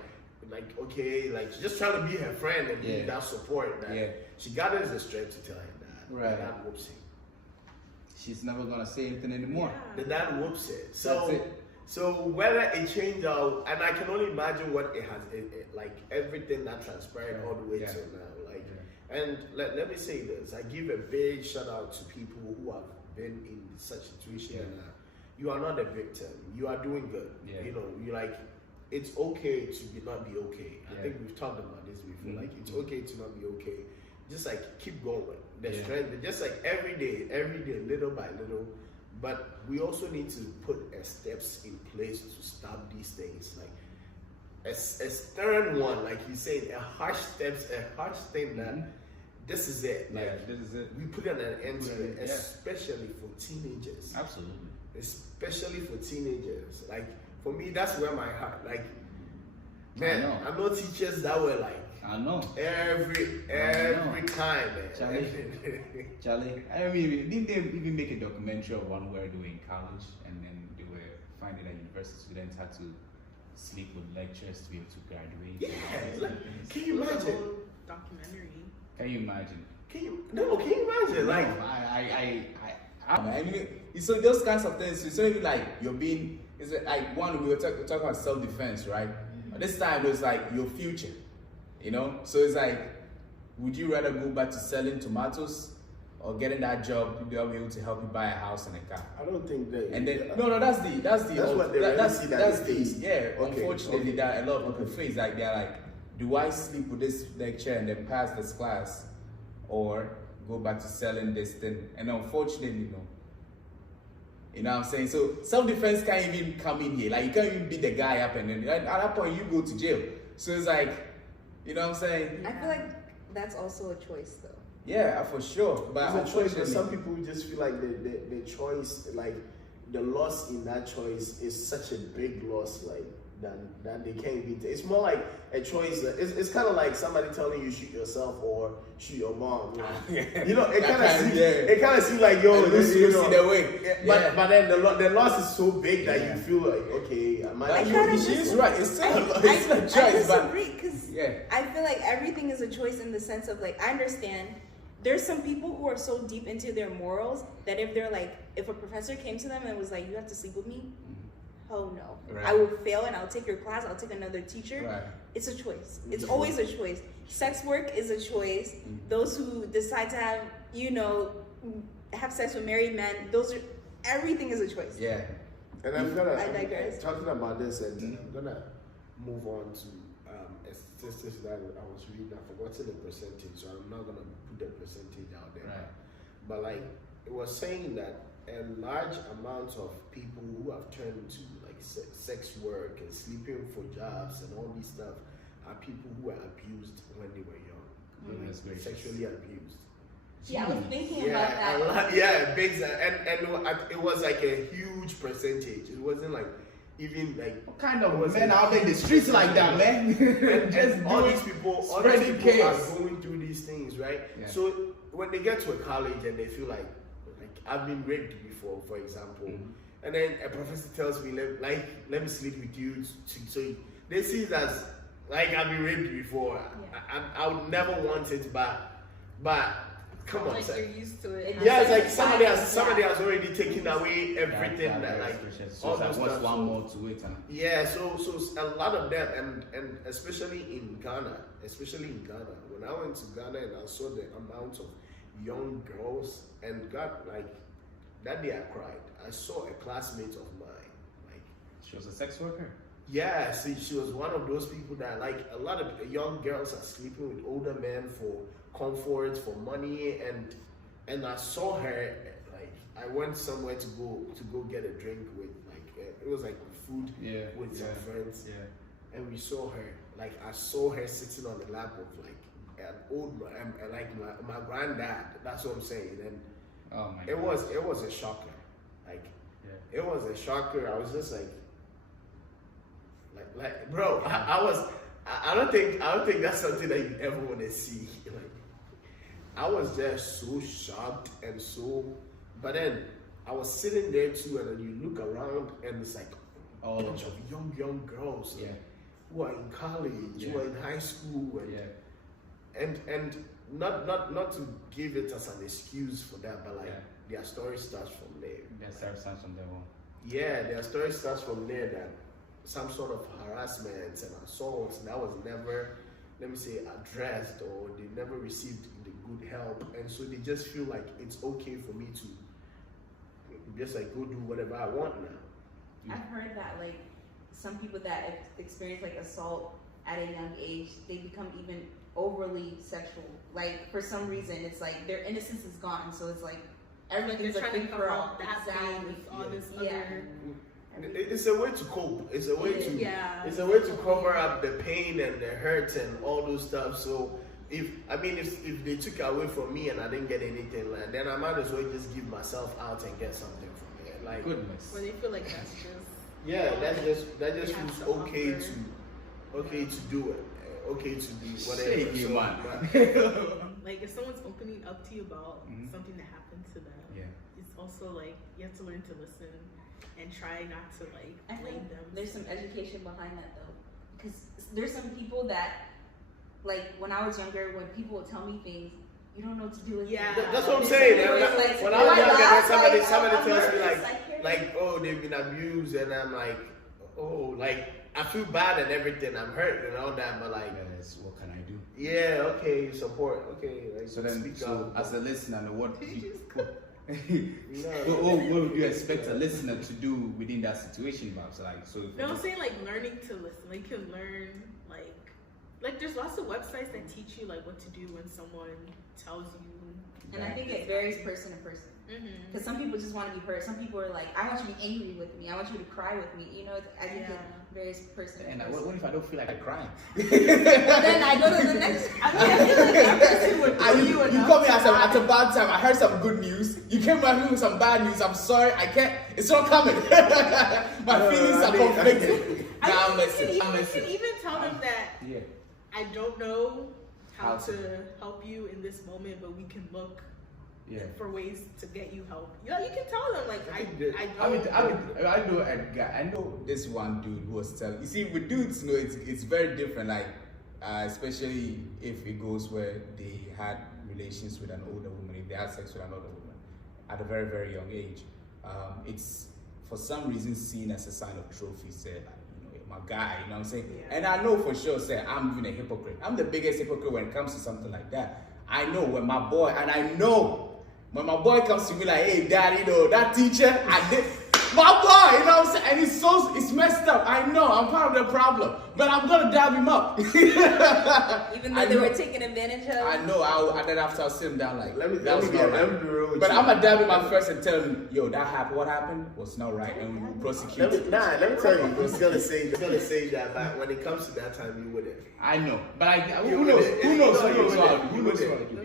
okay, like just trying to be her friend and be that support. That she gathers the strength to tell her dad. Right. The dad whoops him. She's never gonna say anything anymore. The dad whoops it. That's it. So whether it changed out, and I can only imagine what it has, like everything that transpired all the way till now. Like, and let me say this: I give a big shout out to people who have been in such situation. And, you are not a victim. You are doing good. You know, you like. It's okay to not be okay. I think we've talked about this before. Like it's okay to not be okay. Just like keep going. The strength, just like every day, little by little. But we also need to put steps in place to stop these things. Like a stern one, like you said, a harsh thing that this is it. Like this is it. we put an end to it, especially for teenagers. Absolutely. Especially for teenagers. Like for me, that's where my heart, like, man, I know teachers that were like, I know. Every time, man. Charlie, I mean, didn't they even make a documentary of one where they were in college and then they were finding that university students had to sleep with lecturers to be able to graduate? Yeah, like, can you imagine? Documentary. Can you imagine? Can you imagine? Like, I mean, so those kinds of things, it's not even like you're being, it's like one, we were talking about self-defense, right? This time it was like your future, you know? So it's like, would you rather go back to selling tomatoes or getting that job to be able to help you buy a house and a car? I don't think that. And then, that's what they really see that the, okay, unfortunately, that a lot of people face, like they're like, do I sleep with this lecturer and then pass this class or go back to selling this thing? And unfortunately, no. You know what I'm saying? So self-defense can't even come in here. Like you can't even beat the guy up and then at that point you go to jail. So it's like, you know what I'm saying? I feel like that's also a choice though. Yeah, for sure. But it's a choice, but some people just feel like the choice, like the loss in that choice is such a big loss, like that they can't beat it. It's more like a choice. It's kind of like somebody telling you shoot yourself or shoot your mom. You know, it kind of seems like yo, this you know. The way. But then the loss is so big that you feel like okay, she's right. It's still a choice. I disagree because Yeah. I feel like everything is a choice in the sense of like I understand there's some people who are so deep into their morals that if they're like if a professor came to them and was like you have to sleep with me, oh no, right. I will fail and I'll take your class, I'll take another teacher. Right. It's a choice. It's always a choice. Sex work is a choice. Those who decide to have, you know, have sex with married men, everything is a choice. Yeah. And I digress. Talking about this, and I'm gonna move on to a statistic that I was reading. I've forgotten the percentage, so I'm not gonna put the percentage out there. Right. But like it was saying that a large amount of people who have turned to like sex work and sleeping for jobs and all these stuff are people who were abused when they were young, sexually abused. Yeah, I was thinking about that. Big, and it was like a huge percentage. It wasn't like even like what kind of men out there in the streets like that, man? and all these people are going through these things, right? Yeah. So when they get to a college and they feel like I've been raped before, for example, and then a professor tells me let me sleep with you, so they see it as like I've been raped before. Yeah. I would never want it, but come on, like you're used to it. Yeah, it's like somebody has already taken away everything that like all that what's one more to it. Yeah, so a lot of them and especially in Ghana, when I went to Ghana and I saw the amount of young girls, and got like that day I cried. I saw a classmate of mine, like She was a sex worker. yeah, see, she was one of those people that like a lot of young girls are sleeping with older men for comfort, for money, and I saw her like I went somewhere to go get a drink with like it was like food with some friends, and we saw her like I saw her sitting on the lap of like an old like my granddad. That's what I'm saying, and it was a shocker, like it was a shocker. I was just like bro, I don't think that's something that you ever want to see. Like, I was just so shocked and so, but then I was sitting there too, and then you look around and it's like a bunch of young girls who are in college, who are in high school, and not to give it as an excuse for that, but like their story starts from there. Their story starts from there. Yeah, their story starts from there, that some sort of harassment and assaults that was never, let me say, addressed, or they never received the good help, and so they just feel like it's okay for me to just like go do whatever I want now. I've heard that like some people that experience like assault at a young age, they become even overly sexual. Like for some reason, it's like their innocence is gone, so it's like everything's like a they're thing trying to for cover all up that pain with all this yeah. other. It's a way to cope. It's a way to it's a way to cover up the pain and the hurt and all those stuff. So if they took away from me and I didn't get anything, like, then I might as well just give myself out and get something from it. Like Goodness. Where they feel like that's just that just feels okay to do it. Okay to do whatever. Shake man. Like if someone's opening up to you about something that happened to them, it's also like you have to learn to listen and try not to like blame them. There's some education behind that though, because there's some people that, like when I was younger, when people would tell me things, you don't know what to do with it. That's what I'm saying. When I was younger, somebody tells me like, oh, they've been abused, and I'm like, oh, like I feel bad and everything. I'm hurt and all that, but like, what can I do? Yeah, okay, support. Okay, like, so then, speak so out. as a listener, what do you, No. what would you expect a listener to do within that situation, Bob? So like, so no, I'm saying like learning to listen. Like you can learn like there's lots of websites that teach you like what to do when someone tells you. And I think it varies person to person. Because some people just want to be heard. Some people are like, I want you to be angry with me. I want you to cry with me. You know, I think it varies person to person. And what if I don't feel like crying? Then I go to the next. I feel like that person would you call me at a bad time. I heard some good news. You came back with some bad news. I'm sorry. I can't. It's not coming. My feelings are conflicted. I'm listening. You can even tell them that I don't know how to help you in this moment, but we can look for ways to get you help. You can tell them like I know a guy. I know this one dude who was telling. You see, with dudes, you know, it's very different. Like especially if it goes where they had relations with an older woman, if they had sex with an older woman at a very very young age, it's for some reason seen as a sign of trophy. Said like, my guy, you know what I'm saying? And I know for sure, say I'm even a hypocrite. I'm the biggest hypocrite when it comes to something like that. I know when my boy, and I know when my boy comes to me like, hey, daddy, you know, that teacher, I did, my boy, you know what I'm saying? And it's messed up. I know, I'm part of the problem, but I'm gonna dab him up. Even though they were taking advantage of. I know. Then after I'll sit him down like, let me be real with but you. I'm gonna dab him up first and tell him, yo, that happened. What happened was not right, and we'll prosecute. Let me tell you, it's gonna say that, but when it comes to that time, you wouldn't. I know, but who knows?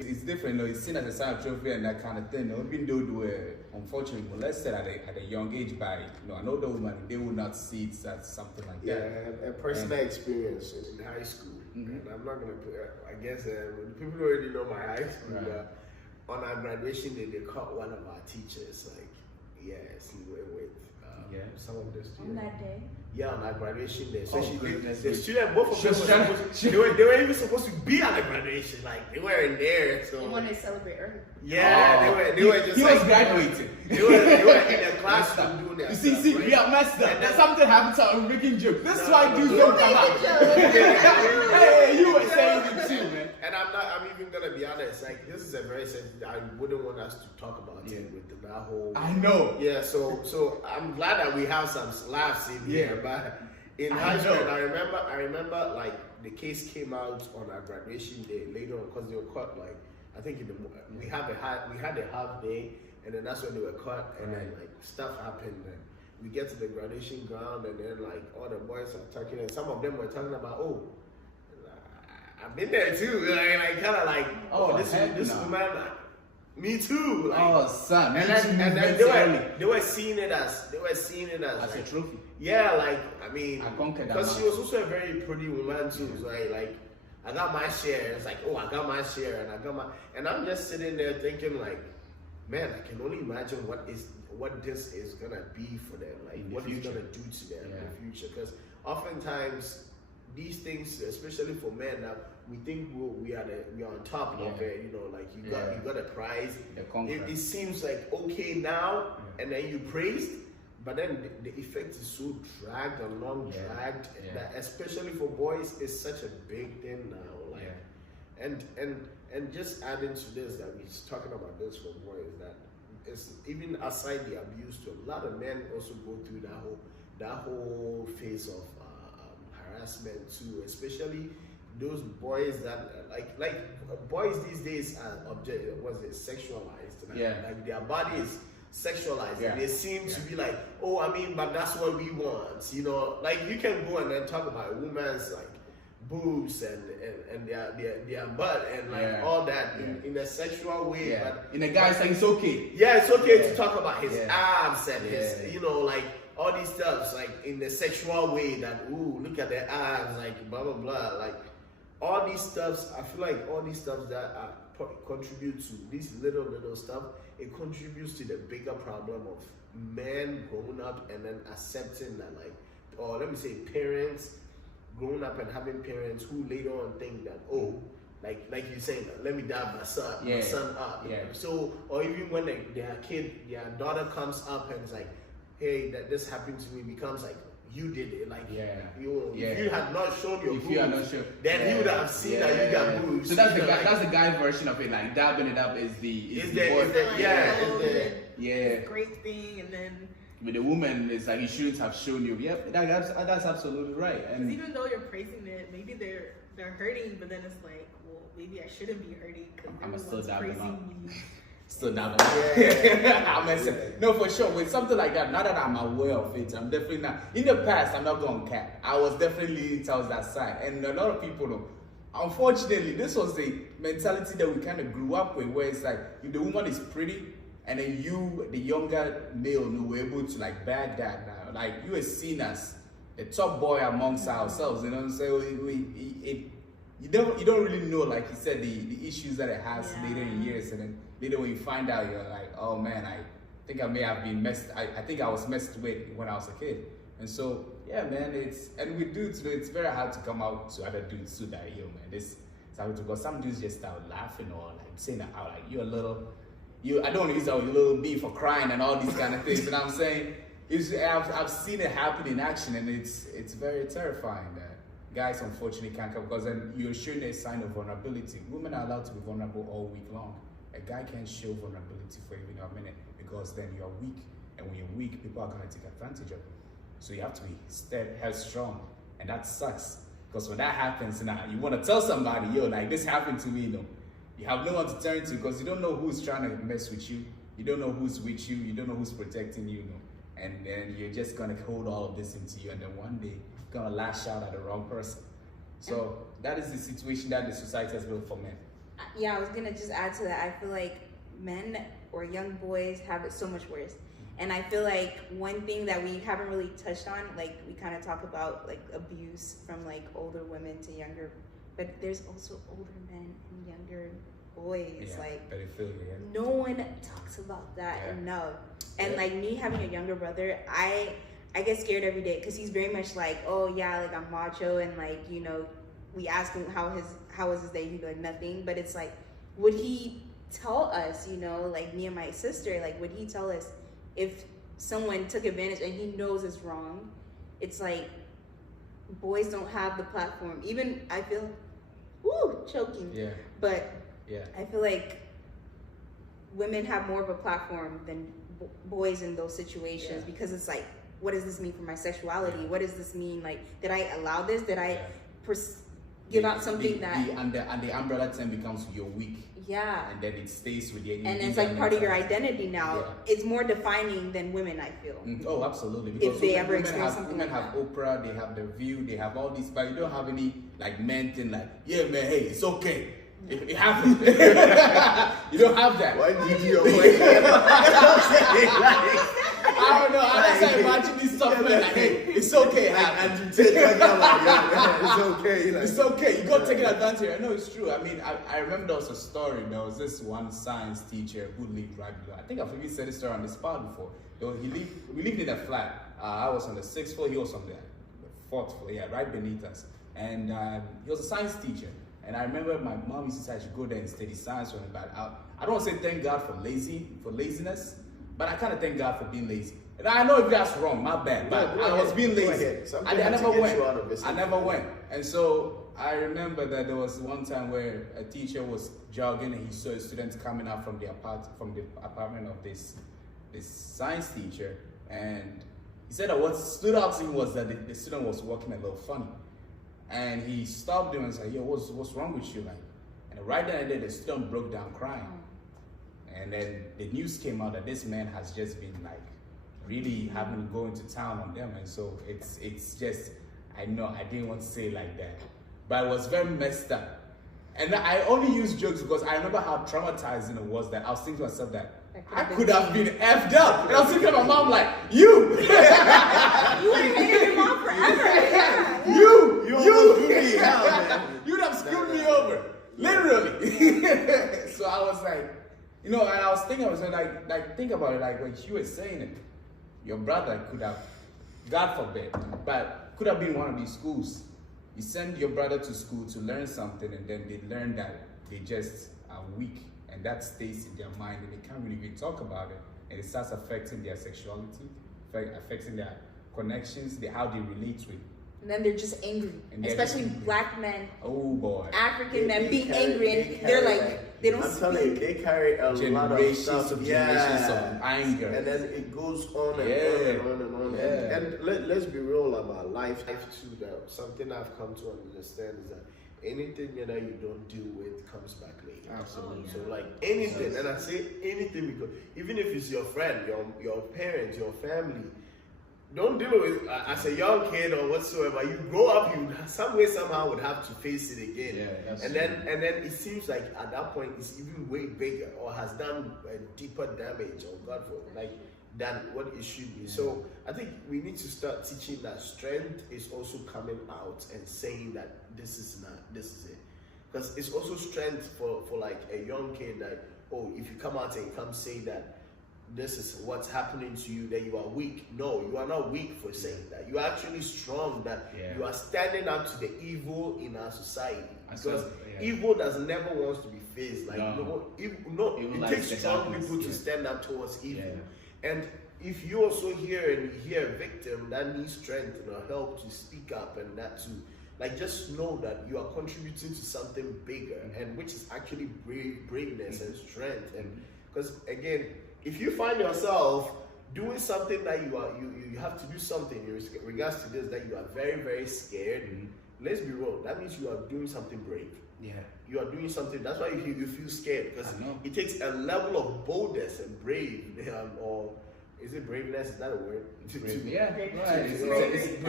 It's different, though. It's seen as a sign of trophy and that kind of thing. Even though they were unfortunately molested at a young age by an older woman, they would not see it as something like that. Yeah, a personal experience in high school. And I'm not gonna put. I guess people already know my high school. Right. On our graduation day, they caught one of our teachers like, sleeping with some of the students. On that day. Yeah, on our graduation day. So the student, both of them they were even supposed to be at the graduation. Like they weren't there. So They wanted to celebrate early. Yeah, they were just. He was graduating. They were in the classroom doing that. You see, we are messed up. There's something happened to I'm making jokes. This is why dudes don't come out. Hey, you were saying it too, man. and I'm even gonna be honest. Like, this is a very sensitive. I wouldn't want us to talk about it with that whole. I know. Yeah. So I'm glad that we have some laughs in here. But in high school, I remember like the case came out on our graduation day later on because they were caught like I think we had a half day, and then that's when they were caught, and then like stuff happened. And we get to the graduation ground, and then like all the boys are talking, and some of them were talking about I've been there too, like kind of like this woman, me too. Like, oh son, and then they were seeing it as as like, a trophy. Yeah, like I mean, because she was also a very pretty woman too, right? Like I got my share. It's like I got my share, and I'm just sitting there thinking like, man, I can only imagine what this is gonna be for them, like what it's gonna do to them in the future. Because oftentimes these things, especially for men, that we think we are on top of it, you know, like you got a prize. It seems like okay now, and then you praised, but then the effect is so dragged, that especially for boys, is such a big thing now. Like, and just adding to this, that we're talking about this for boys, that it's even aside the abuse, to a lot of men also go through that whole phase of harassment too, especially those boys that like boys these days are sexualized. Like their body is sexualized. They seem to be like, but that's what we want, you know. Like you can go and then talk about a woman's like boobs and their butt and like all that in a sexual way, but in a guy's like it's okay. Yeah, it's okay to talk about his abs and his, you know, like all these stuffs like in the sexual way, that look at their abs, like blah blah blah, like all these stuffs. I feel like all these stuffs that contribute to these little stuff, it contributes to the bigger problem of men growing up and then accepting that, like, or let me say parents growing up and having parents who later on think that like you're saying, let me dab my son up. So, or even when their daughter comes up and it's like, hey, that this happened to me, becomes like, you did it, like if you had not shown your boobs, then he would have seen that you got boobs. So that's the guy version of it, like dabbing it up is the great thing, and then with the woman, it's like, you shouldn't have shown you. Yep, that's absolutely right. And even though you're praising it, maybe they're hurting, but then it's like, well, maybe I shouldn't be hurting because everyone's praising me. Still down. No, for sure. With something like that, now that I'm aware of it, I'm definitely not. In the past, I'm not going to cap. I was definitely leaning towards that side, and a lot of people know. Unfortunately, this was the mentality that we kind of grew up with, where it's like, if the woman is pretty, and then you, the younger male, were able to like bag that now. Like, you were seen as the top boy amongst ourselves, you know what I'm saying? You don't really know, like you said, the issues that it has later in years, and then later when you find out, you're like, oh man, I think I may have been I think I was messed with when I was a kid. And so, yeah, man, and with dudes, it's very hard to come out to other dudes too that, yo, man, this is how to go. Some dudes just start laughing or like saying that out, like, you're a little, I don't want to use that, you little B for crying and all these kind of things. And I'm saying, I've seen it happen in action, and it's very terrifying that guys unfortunately can't come, because then you're showing a sign of vulnerability. Women are allowed to be vulnerable all week long. A guy can't show vulnerability for even a minute, because then you're weak, and when you're weak, people are going to take advantage of you. So you have to be headstrong, and that sucks, because when that happens now, you want to tell somebody, yo, like, this happened to me, you know. You have no one to turn to, because you don't know who's trying to mess with you. You don't know who's with you. You don't know who's protecting you, you know. And then you're just going to hold all of this into you, and then one day you're going to lash out at the wrong person. So that is the situation that the society has built for men. Yeah, I was going to just add to that. I feel like men or young boys have it so much worse. And I feel like one thing that we haven't really touched on, like, we kind of talk about like abuse from like older women to younger, but there's also older men and younger boys. Like, no one talks about that enough. And like me having a younger brother, I get scared every day, because he's very much like, oh yeah, like, I'm macho, and like, you know, we ask him how was his day, he'd be like, nothing. But it's like, would he tell us, you know, like me and my sister, like, would he tell us if someone took advantage and he knows it's wrong? It's like, boys don't have the platform. Even I feel choking. Yeah. But Yeah. I feel like women have more of a platform than boys in those situations because it's like, what does this mean for my sexuality? What does this mean? Like, did I allow this? Did I give out something and the umbrella term becomes you're weak. Yeah. And then it stays with you. And it's like part of your identity now. Yeah. It's more defining than women, I feel. Oh, absolutely. Because if they ever experience something women like have that. Oprah, they have The View, they have all these, but you don't have any like men thing like, yeah, man, hey, it's okay. It happened. You don't have that. Why did you avoid I don't know. I just imagine these tough men like, hey, it's okay. And you take like that, it's okay. Like, it's okay. You got taken advantage. I know it's true. I mean, I remember there was a story. There was this one science teacher who lived right below. I think I've even said this story on the spot before. We lived in a flat. I was on the 6th floor. He was on the 4th floor. Yeah, right beneath us. And he was a science teacher. And I remember my mom used to say I should go there and study science with him. But I don't want to say thank God for laziness, but I kind of thank God for being lazy. And I know if that's wrong, my bad. But I was being lazy. I never went. I never went. And so I remember that there was one time where a teacher was jogging and he saw a student coming out from the apartment of this science teacher. And he said that what stood out to him was that the student was walking a little funny. And he stopped him and said, yo, what's wrong with you? Like, and right then and there, the student broke down crying. And then the news came out that this man has just been like really having to go into town on them. And so it's just, I know I didn't want to say it like that, but it was very messed up. And I only use jokes because I remember how traumatizing it was that I was thinking to myself that I could have been effed up. And I was thinking to my mom like, you! You would have hated your mom forever. Yeah. You man. You'd have screwed me over. Literally. So I was like, and I was thinking, like think about it, like when she was saying it, your brother could have, God forbid, but could have been one of these schools. You send your brother to school to learn something, and then they learn that they just are weak, and that stays in their mind, and they can't really even talk about it, and it starts affecting their sexuality, affecting their connections, how they relate to it. And then they're just angry, especially black men. Oh boy. African men being angry, and they're like, they don't speak. I'm telling you, they carry a lot of stuff. Generations of anger. And then it goes on and on and on and on. Yeah. And let's be real about life too. That something I've come to understand is that anything that you don't deal with comes back later. Absolutely. So like anything, and I say anything because even if it's your friend, your parents, your family, don't deal with it as a young kid or whatsoever. You grow up, you some way somehow would have to face it again. Yeah, and then it seems like at that point it's even way bigger or has done a deeper damage or God forbid, like than what it should be. So I think we need to start teaching that strength is also coming out and saying that this is it. Because it's also strength for like a young kid that, oh, if you come out and you come say that this is what's happening to you, that you are weak. No, you are not weak for saying that. You are actually strong, that you are standing up to the evil in our society. Because evil never wants to be faced. Like it takes strong people to stand up towards evil. Yeah. And if you also hear a victim that needs strength and help to speak up, and that to like just know that you are contributing to something bigger, and which is actually braveness and strength. And because again, if you find yourself doing something that you have to do something in regards to this that you are very, very scared, let's be real, that means you are doing something brave. Yeah. You are doing something, that's why you feel scared, because it takes a level of boldness and brave, or is it braveness? Is that a word? Yeah, right. It's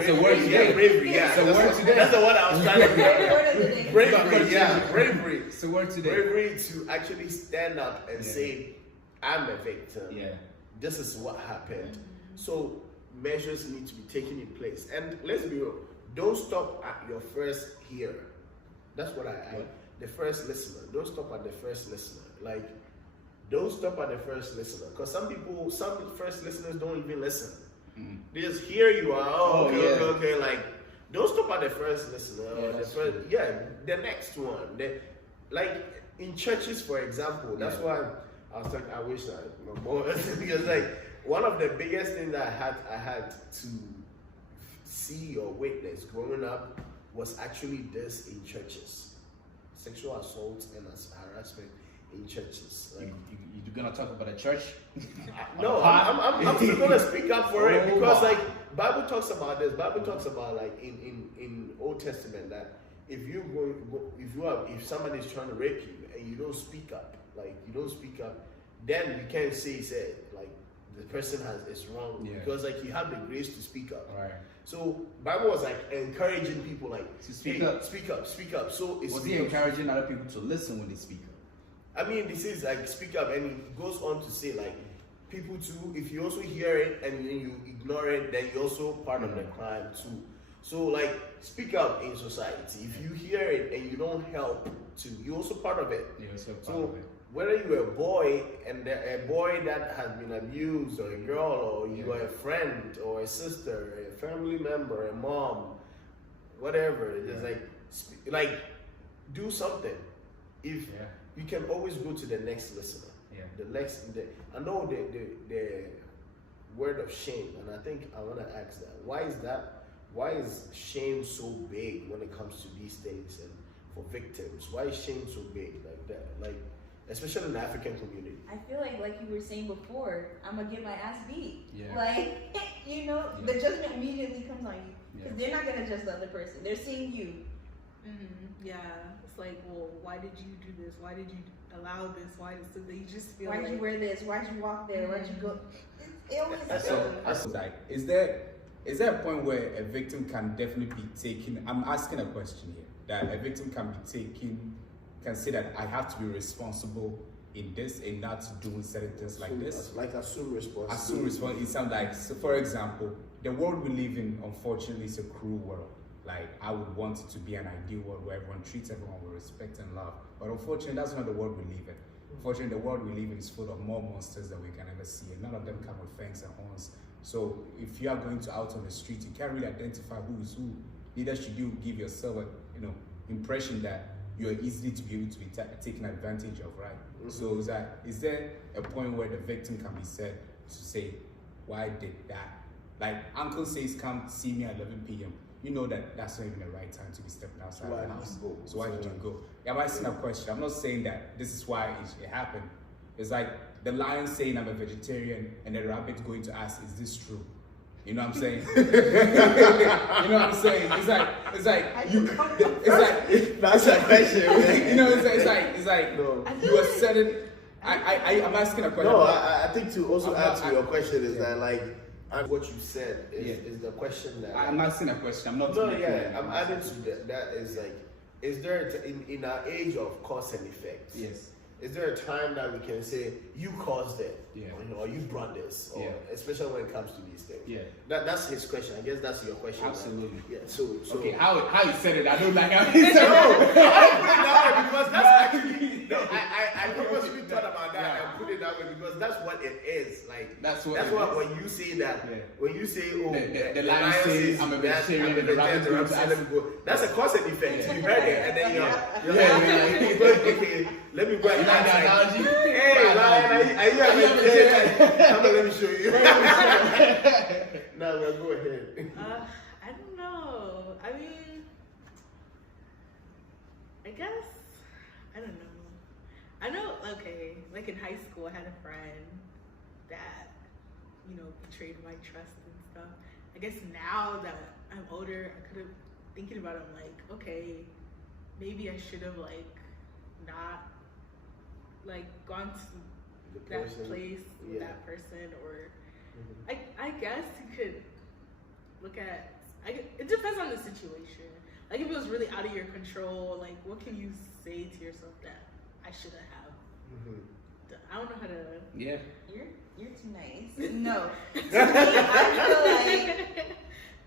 a word today. Bravery, yeah. It's a word today. That's the word I was trying to get. Bravery, yeah. Bravery. It's a word today. Bravery to actually stand up and say, I'm a victim. Yeah. This is what happened. So measures need to be taken in place. And let's be real, don't stop at your first hearer. That's what the first listener. Don't stop at the first listener. Like, don't stop at the first listener. Because some first listeners don't even listen. They just hear you are, okay. Like, don't stop at the first listener. The next one. Like in churches, for example, that's why I wish my boy, because like one of the biggest things that I had to see or witness growing up was actually this in churches. sexual assault and harassment in churches. Like, You're gonna talk about a church? no, I'm still gonna speak up for it because like Bible talks about this. Bible talks about like in Old Testament that if if somebody is trying to rape you and you don't speak up, then you can't say like the person is wrong because like you have the grace to speak up. Right. So Bible was like encouraging people like to speak up. So was he encouraging other people to listen when they speak up? I mean, this is like speak up, and it goes on to say like people too. If you also hear it and then you ignore it, then you're also part of the crime too. So like speak up in society. If you hear it and you don't help too, you're also part of it. You're also part so of it. Whether you're a boy and a boy that has been abused, or a girl, or you are a friend or a sister, a family member, a mom, whatever, it's like do something. If you can always go to the next listener. I know the word of shame, and I think I want to ask that. Why is shame so big when it comes to these things and for victims? Why is shame so big like that? Like, especially in the African community. I feel like you were saying before, I'm gonna get my ass beat. Yeah. Like, the judgment immediately comes on you because they're not gonna judge the other person. They're seeing you. Mm-hmm. Yeah, it's like, well, why did you do this? Why did you allow this? So they just feel why did you wear this? Why'd you walk there? Why'd you go? It always is there a point where a victim can definitely be taken? I'm asking a question here. That a victim can be taken, can say that I have to be responsible in this, in not doing certain things like this. Like assume responsibility. Assume responsibility. It sounds like, so for example, the world we live in, unfortunately, is a cruel world. Like, I would want it to be an ideal world where everyone treats everyone with respect and love. But unfortunately, that's not the world we live in. Unfortunately, the world we live in is full of more monsters than we can ever see, and none of them come with fangs and horns. So if you are going out on the street, you can't really identify who is who. Neither should you give yourself a impression that you are easily to be able to be taken advantage of, right? Mm-hmm. So is there a point where the victim can be said to say, why did that? Like, uncle says, come see me at 11 p.m. You know that's not even the right time to be stepping outside the house. So why did you go? Yeah, I'm asking a question. I'm not saying that this is why it happened. It's like the lion saying I'm a vegetarian and the rabbit going to ask, is this true? You know what I'm saying? You know what I'm saying? It's like that's a question. You know, it's like no. You are setting. I'm asking a question. No, I think to also answer your question is that like. And what you said is the question that I'm asking a question. I'm not. No, I'm adding to that. That is like, is there in our age of cause and effect? Yes. Is there a time that we can say you caused it, or you brought this, or especially when it comes to these things? Yeah. That's his question. I guess that's your question. Absolutely. Right? Yeah. So okay. How you said it? I don't like how you said it. No, I put it that way because that's actually. No, I purposely thought about that and put it that way because that's what it is. Like that's what when you say that when you say the lion says I'm a vegetarian and the rabbit goes that's a cause and effect. You heard it and then you're like okay, let me go and analogy. Hey lion, are you a vegetarian? Come on, let me show you. Now go ahead. I don't know. I mean, I guess I don't know. I know, okay, like in high school, I had a friend that, betrayed my trust and stuff. I guess now that I'm older, I could have, thinking about it, I'm like, okay, maybe I should have, not, gone to that place with that person, or, I guess you could look at, it depends on the situation. Like, if it was really out of your control, what can you say to yourself that I shouldn't have? I don't know how to. Yeah. You're too nice. No. To me, I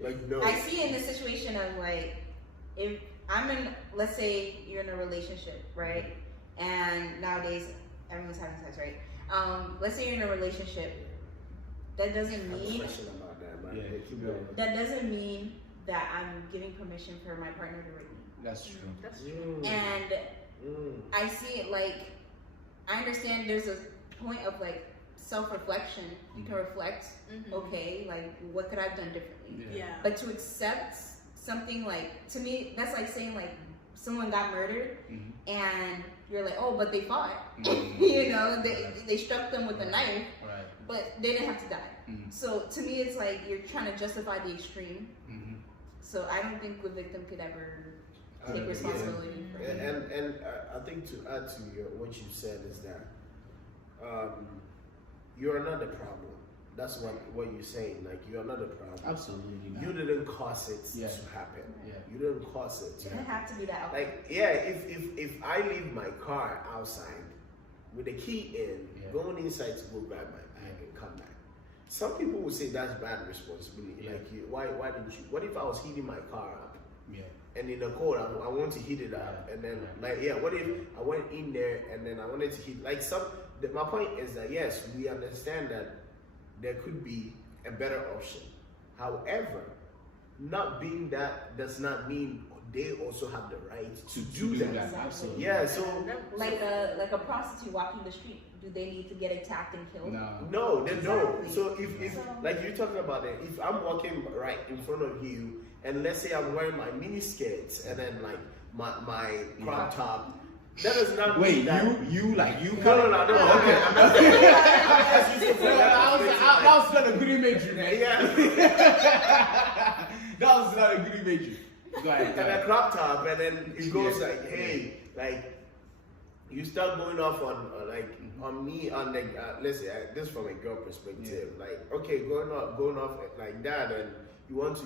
feel no. I see it in the situation of if I'm in, let's say you're in a relationship, right? And nowadays everyone's having sex, right? Let's say you're in a relationship. That doesn't mean. That doesn't mean that I'm giving permission for my partner to rape me. That's true. That's true. And I see it I understand there's a point of self-reflection. You can reflect, okay, what could I have done differently? Yeah. But to accept something to me, that's like saying someone got murdered, and you're like, oh, but they fought. Mm-hmm. You know, they struck them with a knife, Right. but they didn't have to die. Mm-hmm. So to me, it's like you're trying to justify the extreme. Mm-hmm. So I don't think the victim could ever take responsibility for it. And I think to add to what you said is that you're not the problem. That's what you're saying. Like, you're not the problem. Absolutely not. You didn't cause it Yeah. to happen. Yeah. You didn't cause it to It didn't happen. have to be that. Like, if I leave my car outside with the key in, going inside to go grab my bag and come back, some people would say that's bad responsibility. Yeah. Like, why didn't you? What if I was heating my car up? Yeah. And in the cold, I want to heat it up, and then what if I went in there and then I wanted to heat my point is that yes, we understand that there could be a better option. However, not being that does not mean they also have the right to do that. Absolutely. Yeah, so like a prostitute walking the street, do they need to get attacked and killed? No, they don't. Exactly. So if like you're talking about it, if I'm walking right in front of you, and let's say I'm wearing my mini skirts and then like my crop top, that does not mean that No. No. Okay. That was not a good imagery, man. Yeah. That was not a good imagery. Go ahead. And a crop top, and then it goes like, hey, like you start going off on on me on the let's say this from a girl perspective, like okay, going off like that, and you want to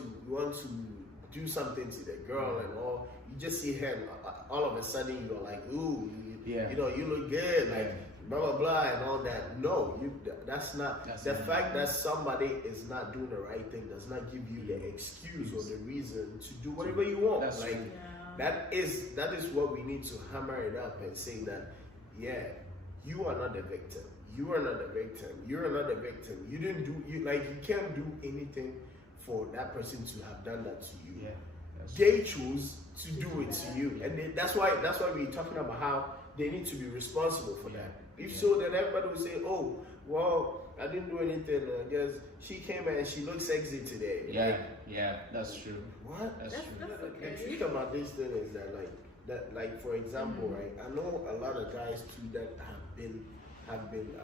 do something to the girl and all. You just see her, and all of a sudden you're like, ooh, you know, you look good, like blah blah blah and all that. No, that's not the fact that somebody is not doing the right thing does not give you the excuse or the reason to do whatever you want. That's like true. that is what we need to hammer it up and say that you are not the victim. You are not the victim. You are not the victim. You didn't do you can't do anything for that person to have done that to you. Yeah. They choose to do it to you, and that's why we're talking about how they need to be responsible for that. If so, then everybody will say, "Oh, well, I didn't do anything. I guess she came and she looks sexy today." Yeah, that's true. What? That's true. That's okay. The truth about this thing is that for example, right? I know a lot of guys too that have been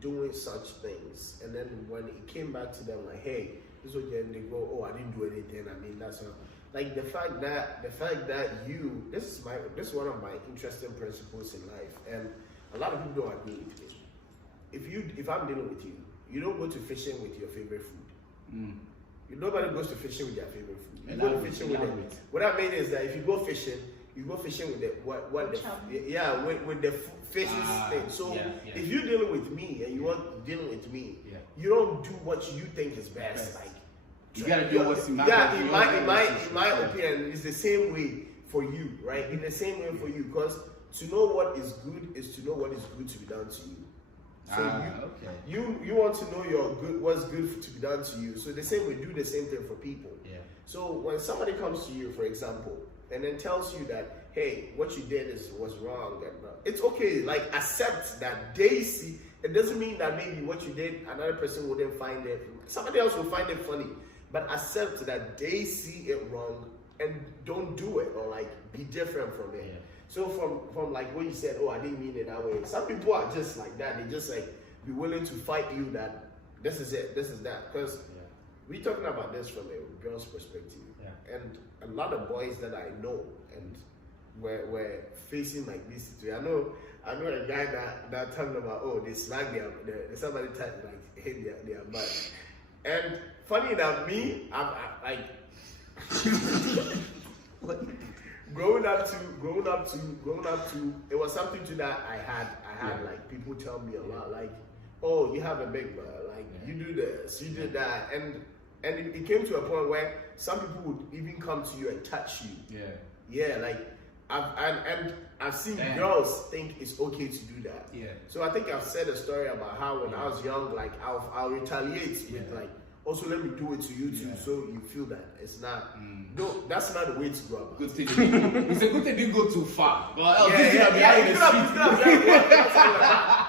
doing such things, and then when it came back to them, like, hey, this was when they go, oh, I didn't do anything. I mean, that's not, like the fact that this is one of my interesting principles in life, and a lot of people don't agree with me. If I'm dealing with you, you don't go to fishing with your favorite food. Nobody goes to fishing with their favorite food. You go to fishing with it. What I mean is that if you go fishing with the with the fishes thing. So if you're dealing with me and you want dealing with me, you don't do what you think is best. Like you gotta do what's in my in my opinion, it's the same way for you, right? In the same way for you, because to know what is good is to know what is good to be done to you. So you want to know what's good to be done to you. So the same way, do the same thing for people. Yeah. So when somebody comes to you, for example, and then tells you that, hey, what you did was wrong, and it's okay. Like, accept that they see. It doesn't mean that maybe what you did, another person wouldn't find it. Somebody else will find it funny. But accept that they see it wrong and don't do it, or like be different from it. Yeah. So from like what you said, oh, I didn't mean it that way. Some people are just like that. They just like be willing to fight you that this is it, this is that. Because we're talking about this from a girl's perspective. Yeah. And a lot of boys that I know and were facing like this situation. I know a guy that talking about, oh, they slag somebody hit their butt. And funny enough, me, I'm like growing up to it was something to that I had like people tell me a lot, like, oh, you have a big butt, like you do this, you did that, and it came to a point where some people would even come to you and touch you. Like I've seen girls think it's okay to do that. So I think I've said a story about how when I was young, like I'll retaliate with like, also let me do it to you too, so you feel that it's not. No, that's not the way to grow up. Good thing. It's a good thing didn't go too far. But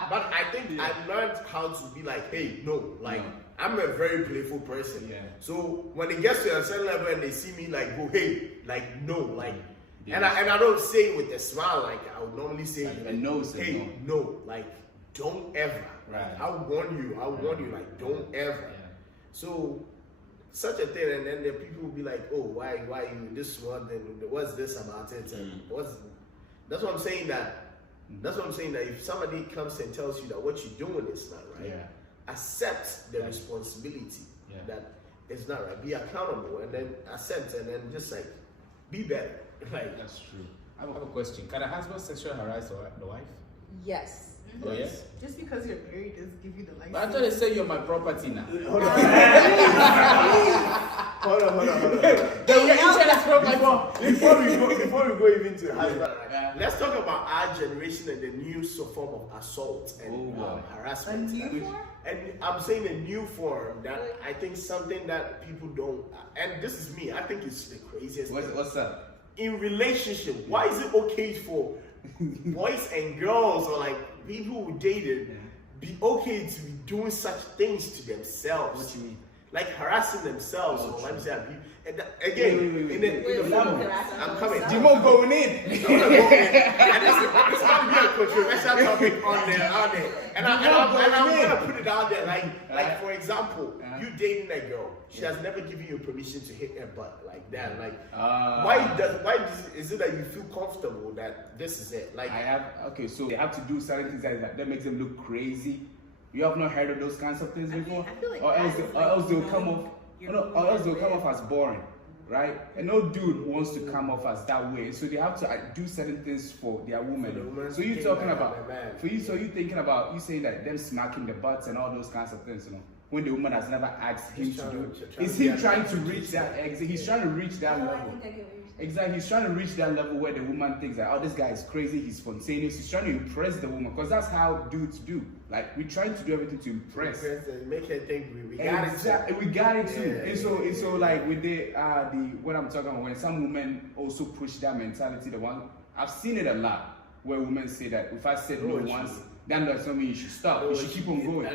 But I think I learned how to be like, hey, no, like I'm a very playful person. So when it gets to a certain level and they see me like go, hey, like no, like And I don't say it with a smile like I would normally say. Like a no, hey, no, like don't ever. Right. I warn you. Like don't ever. Yeah. So such a thing, and then the people will be like, oh, why you this one? Then what's this about it? And that's what I'm saying that if somebody comes and tells you that what you're doing is not right, accept the responsibility that it's not right. Be accountable, and then accept, and then just like be better. Like that's true. I have a question. Can a husband sexually harass the wife? Yes. Oh yes. Just because you're married doesn't give you the license. But I thought they said you're my property now. hold on. Before we go even to husband, let's talk about our generation and the new form of assault and harassment. A new form? And I'm saying a new form that I think something that people don't. And this is me. I think it's the craziest. What's that? In relationship, why is it okay for boys and girls or like people who dated be okay to be doing such things to themselves? What you mean? Like harassing themselves, or let me say abuse. And again, in the family, I'm coming. Jimo going in. And it's gonna be a controversial topic on there. And I'm gonna put it out there. Like for example, you dating a girl, she has never given you permission to hit her butt like that. Like why is it that you feel comfortable that this is it? Like so they have to do certain things that makes them look crazy. You have not heard of those kinds of things before? I feel like or else they'll come off as boring, right? And no dude wants to come off as that way. So they have to do certain things for their woman. So you talking about you thinking about you saying that them smacking the butts and all those kinds of things, when the woman has never asked him to do it. Is he trying to reach that exit? He's trying to reach that level. Exactly, he's trying to reach that level where the woman thinks that, oh, this guy is crazy, he's spontaneous, he's trying to impress the woman, because that's how dudes do. Like, we're trying to do everything to impress. Make her think we got it. We got it too. And so like with the what I'm talking about, when some women also push that mentality, I've seen it a lot, where women say that if I said no once, that doesn't mean you should stop. You should keep on going.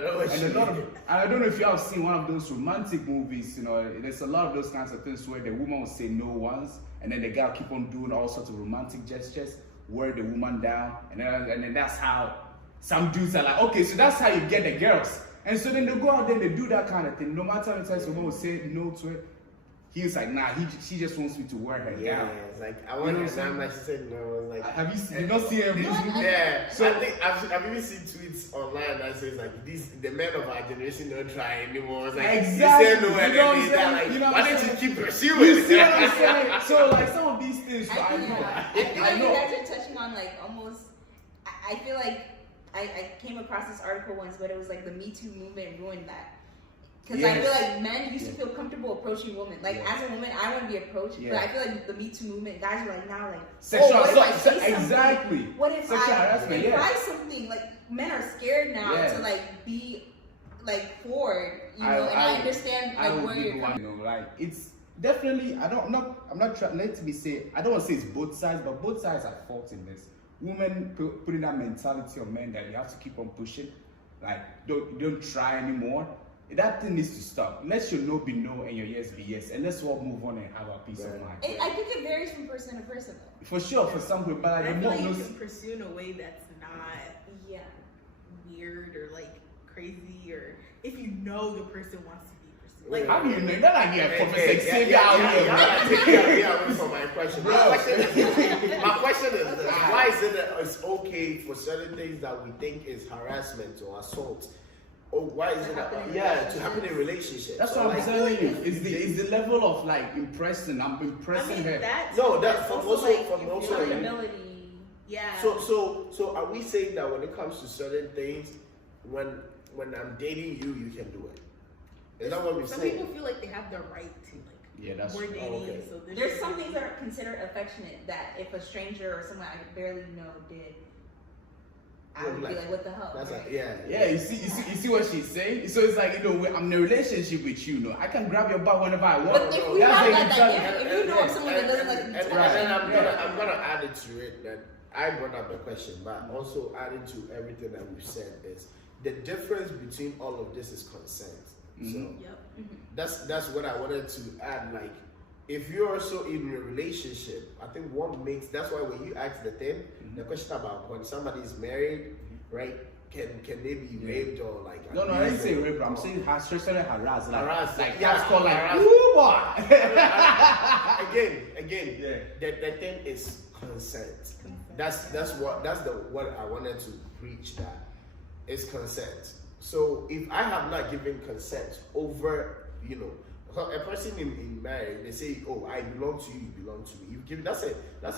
I don't know if you have seen one of those romantic movies. There's a lot of those kinds of things where the woman will say no once, and then the guy will keep on doing all sorts of romantic gestures, wear the woman down, and then that's how some dudes are like, okay, so that's how you get the girls. And so then they go out there and they do that kind of thing. No matter how many times woman will say no to it, he's like, nah, she just wants me to wear her down. It's like, I want her down, like she said no. Like, have you not seen him? Yeah. So I think I've even seen tweets online that says like the men of our generation don't try anymore. It's like exactly. You say no and then why don't you keep pursuing? You see what I'm saying? So like some of these things, I feel like you guys are touching on like almost. I feel like I came across this article once, but it was like the Me Too movement ruined that. Because I feel like men used to feel comfortable approaching women. Like as a woman, I want to be approached, but I feel like the Me Too movement, guys are like now like sexual what assault. If I say something? Exactly. What if sexual harassment? try something? Like men are scared now to like be like forward, and I understand like where you're coming. Like it's definitely I'm not trying. Let me say I don't want to say it's both sides, but both sides are fault in this. Women putting that mentality on men that you have to keep on pushing, like don't try anymore. That thing needs to stop. Let your no be no and your yes be yes, and let's all move on and have our peace of mind. I think it varies from person to person, though. For sure, for some people, but I feel like you can pursue in a way that's not weird or like crazy, or if you know the person wants to be pursued. Like how do you know? Not like you're Professor Xavier out here. Take me away from my question. My question is this: why is it that it's okay for certain things that we think is harassment or assault? Oh, why is it to happen in a relationship? That's what I'm telling you. Is the level of like impressing? I'm impressing her. That's from also accountability. Yeah. So are we saying that when it comes to certain things, when I'm dating you, you can do it? Is that what we're saying? Some people feel like they have the right to that's we're dating. So there's some things that are considered affectionate that if a stranger or someone I barely know did, I would be like, what the hell? That's right? You see what she's saying? So it's like, I'm in a relationship with you, I can grab your butt whenever I want. But if we have if you know someone that doesn't like and then I'm gonna add it to it that I brought up the question, but also adding to everything that we've said is the difference between all of this is consent. So that's what I wanted to add. Like if you're also in a relationship, I think that's why when you ask the thing, the question about when somebody is married, right? Can they be raped or like? No, I didn't say rape. I'm saying sexually harassed. Like yeah, that's called like harassed. woo boy. Again. The thing is consent. That's what I wanted to preach. That is consent. So if I have not given consent over, a person in marriage, they say, "Oh, I belong to you. You belong to me." You give that's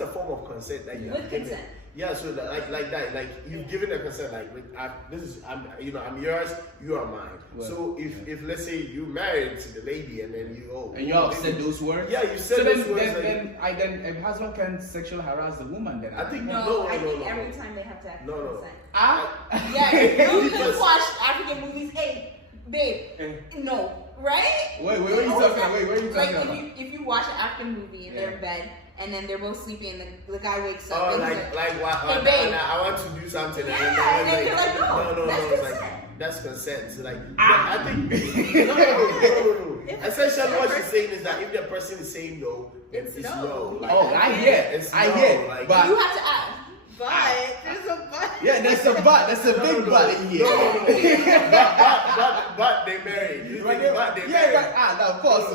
a form of consent that you have given. Consent. Yeah, so like that, like you've given a consent, like I'm yours, you are mine. Well, so if let's say you married to the lady and then you have said those words. Yeah, you said those words. Then a husband can sexually harass the woman. Then I think no. I think every time they have to have consent. Yeah, you watch African movies. Hey, babe, no. Right? Wait, what are you talking about? What are you talking about? If you watch an African movie and they're in bed and then they're both sleeping and the guy wakes up. Oh, and like what? Hey, babe. I want to do something. Yeah, and you're like, no, that's consent. Like, that's consent. So like, I think no. Essentially, what she's saying is that if the person is saying no, then it's no. Like, I hear. Like, but you have to ask. But there's a but. Yeah, there's a but. There's a big but in here. But they married. Of course.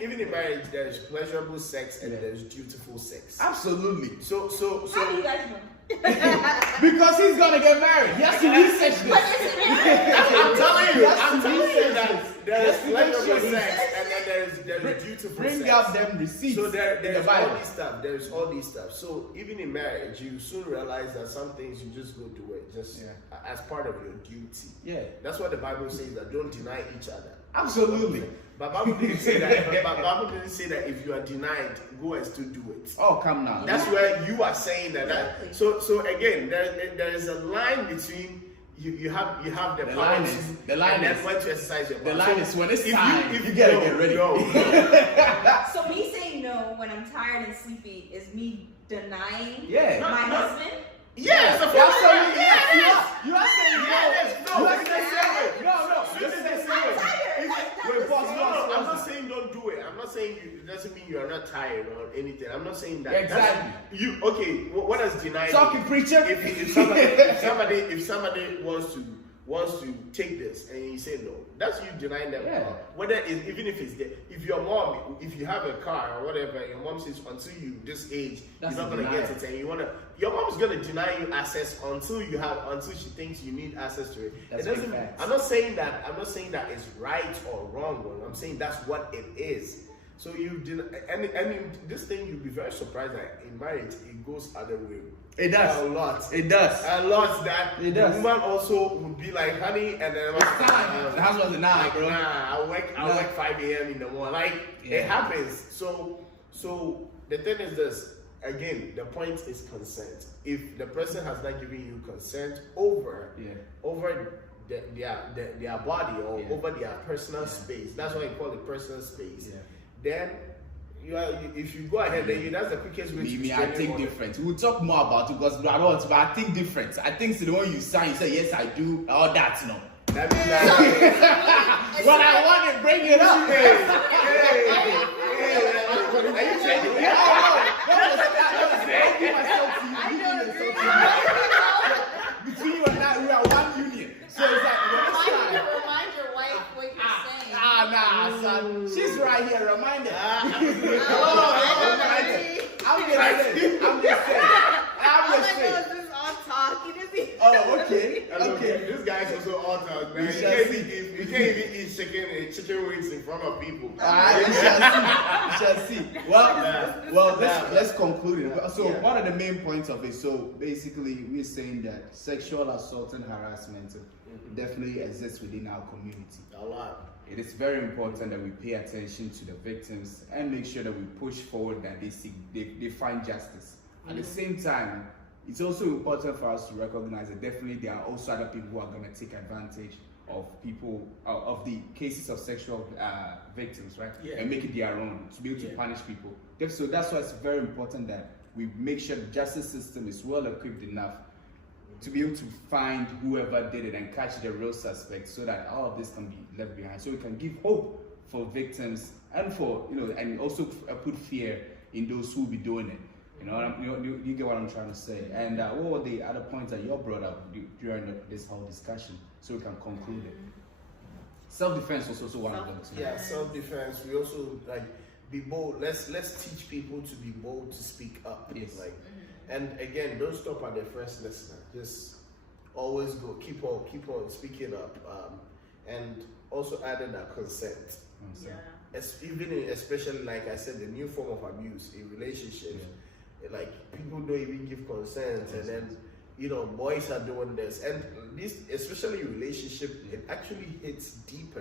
Even in marriage, there's pleasurable sex and there's dutiful sex. Absolutely. So. How do you guys know? Because he's gonna get married. He has to research this. I'm telling you that there's pleasurable sex and then there's dutiful sex. Bring up them receipts. So there's all these stuff. So even in marriage, you soon realize that some things you just go do it as part of your duty. Yeah. That's what the Bible says, that don't deny each other. Absolutely. But Bible didn't say that. But Bible didn't say that if you are denied, go and still do it. Oh, come now. That's where you are saying that. So again, there is a line between you have the power the line and is then when to exercise your power. The line is when it's time. If you gotta get ready. So me saying no when I'm tired and sleepy is me denying my husband. Yes, of course. You are saying no. I'm not saying don't do it. I'm not saying it doesn't mean you are not tired or anything. I'm not saying that. Exactly. What does denying? Talking preacher. If somebody wants to take this and you say no, that's you denying them. Yeah. Whether even if it's there, if your mom, if you have a car or whatever, your mom says until you this age, you're not gonna get it, and your mom's gonna deny you access until she thinks you need access to it. That's it doesn't. I'm not saying that it's right or wrong. I'm saying that's what it is. So you did, and this thing you'll be very surprised that in marriage it goes other way. It does a lot. It does a lot. That it the does. woman also would be like, honey, and then it's time. The house wasn't now, bro. Nah, I work 5 a.m. in the morning. Like it happens. So the thing is this. Again, the point is consent. If the person has not given you consent over their body or over their personal space, that's why you call it personal space. Then if you go ahead, then that's the quickest way to I think different. We'll talk more about it because but I think different. I think the one you sign, you say yes I do, all that, you know. That means that. But I want to bring it up. Are you changing it? Between you and I, we are one union. So it's like remind your wife what you're saying. Nah, son. She's right here. Remind her. I'm just saying. This is all talk. Oh, okay. This guy's also all talk, man. You can't even eat chicken wings in front of people. We shall see. Well, let's conclude it. So, what are the main points of it? So, basically, we're saying that sexual assault and harassment definitely exists within our community. A lot. It is very important that we pay attention to the victims and make sure that we push forward that they find justice. At the same time, it's also important for us to recognize that definitely there are also other people who are going to take advantage of people, of the cases of sexual victims, right? And make it their own, to be able to punish people. So that's why it's very important that we make sure the justice system is well equipped enough to be able to find whoever did it and catch the real suspect so that all of this can be left behind. So we can give hope for victims and for, you know, and also put fear in those who will be doing it. You know, you get what I'm trying to say. And what were the other points that you brought up during this whole discussion, so we can conclude it? Self-defense was also one of them too. Yeah, self-defense. We also like be bold. Let's teach people to be bold to speak up. Yes. Like, and again, don't stop at the first listener. Just always go. Keep on speaking up. And also adding that consent. Yeah. Especially like I said, the new form of abuse in relationships. Like people don't even give consent, and then you know boys are doing this, and this especially relationship, it actually hits deeper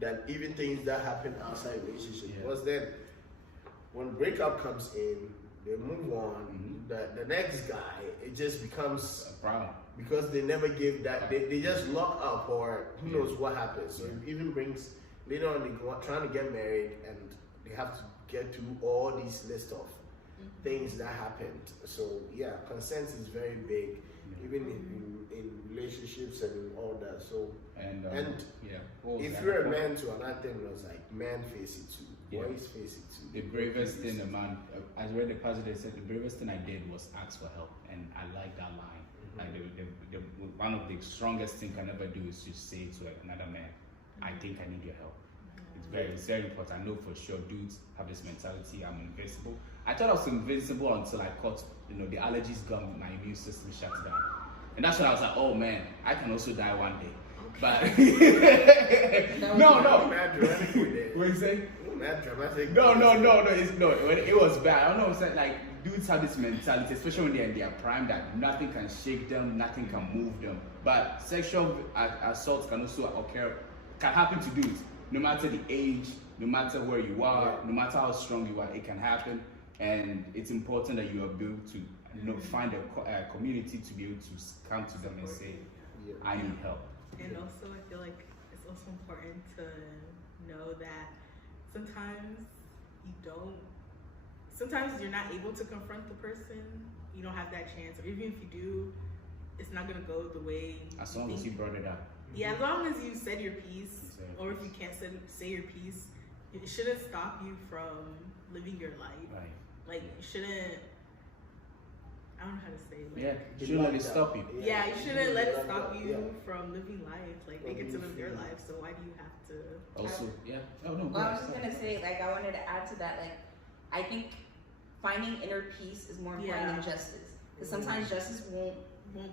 than even things that happen outside relationship. Because then when breakup comes in, they move on. The next guy, it just becomes a problem because they never give that. They just lock up, or who knows what happens. So it even brings later on they go trying to get married, and they have to get through all these list of things that happened. So yeah, consent is very big, even in relationships and in all that. So and if you're a man too, another thing was like men face it too, boys face it too. The bravest thing a man, I read the passage that said the bravest thing I did was ask for help, and I like that line. Like the one of the strongest things I can ever do is to say to another man, I think I need your help. It's very important. I know for sure dudes have this mentality, I'm invincible. I thought I was invincible until I caught, you know, the allergies gone, my immune system shut down. And that's when I was like, oh man, I can also die one day. But no. Mad dramatic with it. What you say? Mad dramatic. No. It was bad. I don't know what I'm saying. Like dudes have this mentality, especially when they're in their prime, that nothing can shake them, nothing can move them. But sexual assault can also can happen to dudes. No matter the age, no matter where you are, no matter how strong you are, it can happen. And it's important that you are able to, you know, find a community to be able to come to them and say, I need help. And also, I feel like it's also important to know that sometimes you're not able to confront the person. You don't have that chance, or even if you do, it's not gonna go the way. As long as you brought it up. Yeah, as long as you said your piece, or if you can't say your piece, it shouldn't stop you from living your life. Right. Like, you shouldn't, I don't know how to say it. Like, you shouldn't let it stop you. Yeah, you shouldn't let it stop you from living life. Like, they get to live their life, so why do you have to? Also, Oh, no. Well, I was just going to say, like, I wanted to add to that, like, I think finding inner peace is more important than justice. Because sometimes justice won't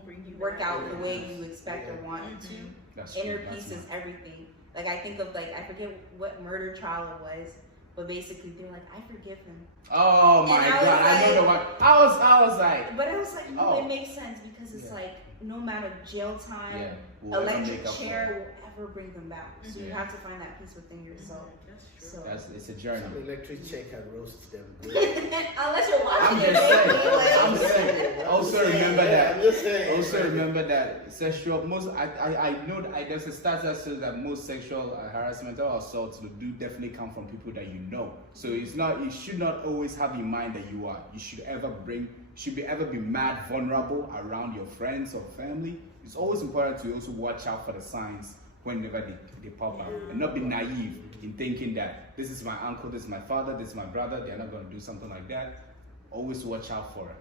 bring you work out the way you expect or want it to. That's Inner true. peace is everything. Like, I think of, like, I forget what murder trial it was, but basically they were like, I forgive him. Oh my God, I know the one. I was like, but I was like, no, it makes sense because it's like no amount of jail time, electric chair will ever bring them back. So you have to find that peace within yourself. That's true. So it's a journey. Some electric chair can roast them. unless you're watching it. I'm saying. Also remember that. I'm just saying. Also remember that I know that there's a stat that says that most sexual harassment or assaults do definitely come from people that you know. So you should not always have in mind that you should ever be mad vulnerable around your friends or family. It's always important to also watch out for the signs whenever they pop up, and not be naive in thinking that this is my uncle, this is my father, this is my brother, they're not going to do something like that. Always watch out for it.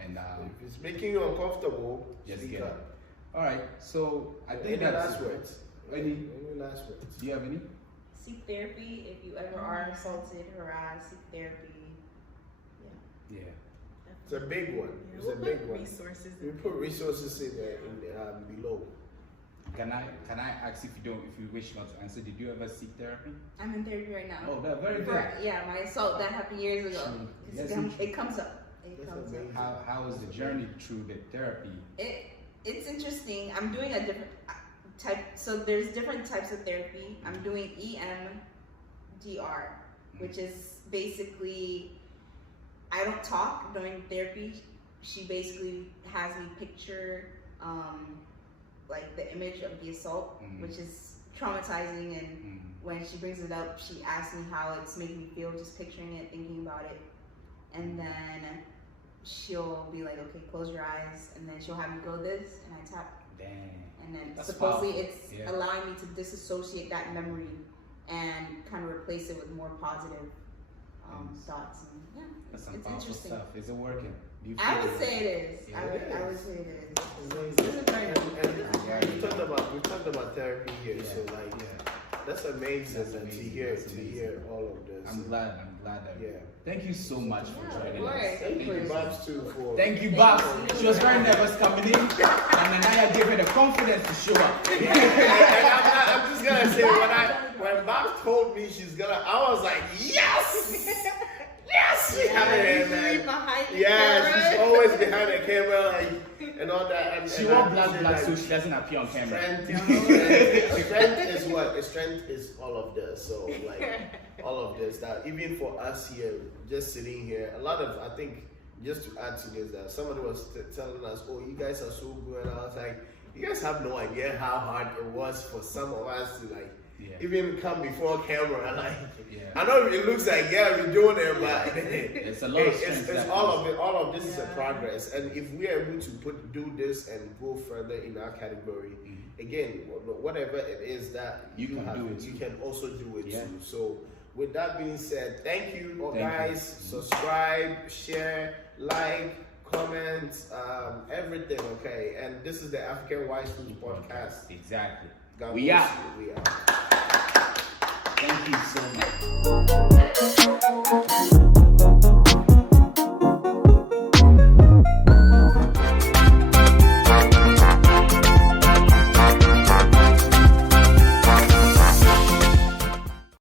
And if it's making you uncomfortable, just speak get it. up. All right, so I think Any that's last words. Any last words? Do you have any? Seek therapy if you ever are assaulted, harassed. Seek therapy. Yeah. It's a big one. Yeah, It's we'll a big put one. resources We put resources in below. Can I ask if you wish not to answer? Did you ever seek therapy? I'm in therapy right now. Oh, that's very good. Yeah, my assault that happened years ago. Yes, It comes up. It comes up. How was the journey through the therapy? It's interesting. I'm doing a different type. So there's different types of therapy. I'm doing EMDR, which is basically I don't talk during therapy. She basically has me picture like the image of the assault, which is traumatizing, and when she brings it up, she asks me how it's making me feel just picturing it, thinking about it, and then she'll be like, okay, close your eyes, and then she'll have me go this, and I tap. Dang. And then That's supposedly powerful. it's allowing me to disassociate that memory and kind of replace it with more positive thoughts. And yeah, That's some it's powerful interesting. stuff. Is it working? Do you I feel would it? say it is. Yeah, I would say it is. And we talked about therapy here, so like that's amazing, That's to amazing. hear That's amazing. all of this. I'm glad that. Yeah. Thank you so much for Yeah, joining of us. course. Thank you, Babs, too, for. Thank you, Babs. She was very nervous coming in, and then I gave her the confidence to show up. And I'm just gonna say when Babs told me she's gonna, I was like, yes, yes, Usually behind the yeah, she's camera. always behind the camera, like, and all that. And, She and wore I black, appreciate, so like, she doesn't appear on camera. Strength is what? Strength is all of this. So like all of this. That even for us here, just sitting here, a lot of, I think, just to add to this, that somebody was telling us, "Oh, you guys are so good," and I was like, "You guys have no idea how hard it was for some of us to like even come before camera." Like, I know it looks like we're doing it, but it's a lot of strength. it's all of it. All of this is a progress, and if we are able to do this and go further in our category, again, whatever it is that You can do it you too. can also do it Yeah. too. So, with that being said, thank you, Thank guys. you. Subscribe, share, like, comment, everything. Okay, and this is the African Wise Foods podcast. Exactly. God We bless out. you. We are. Thank you so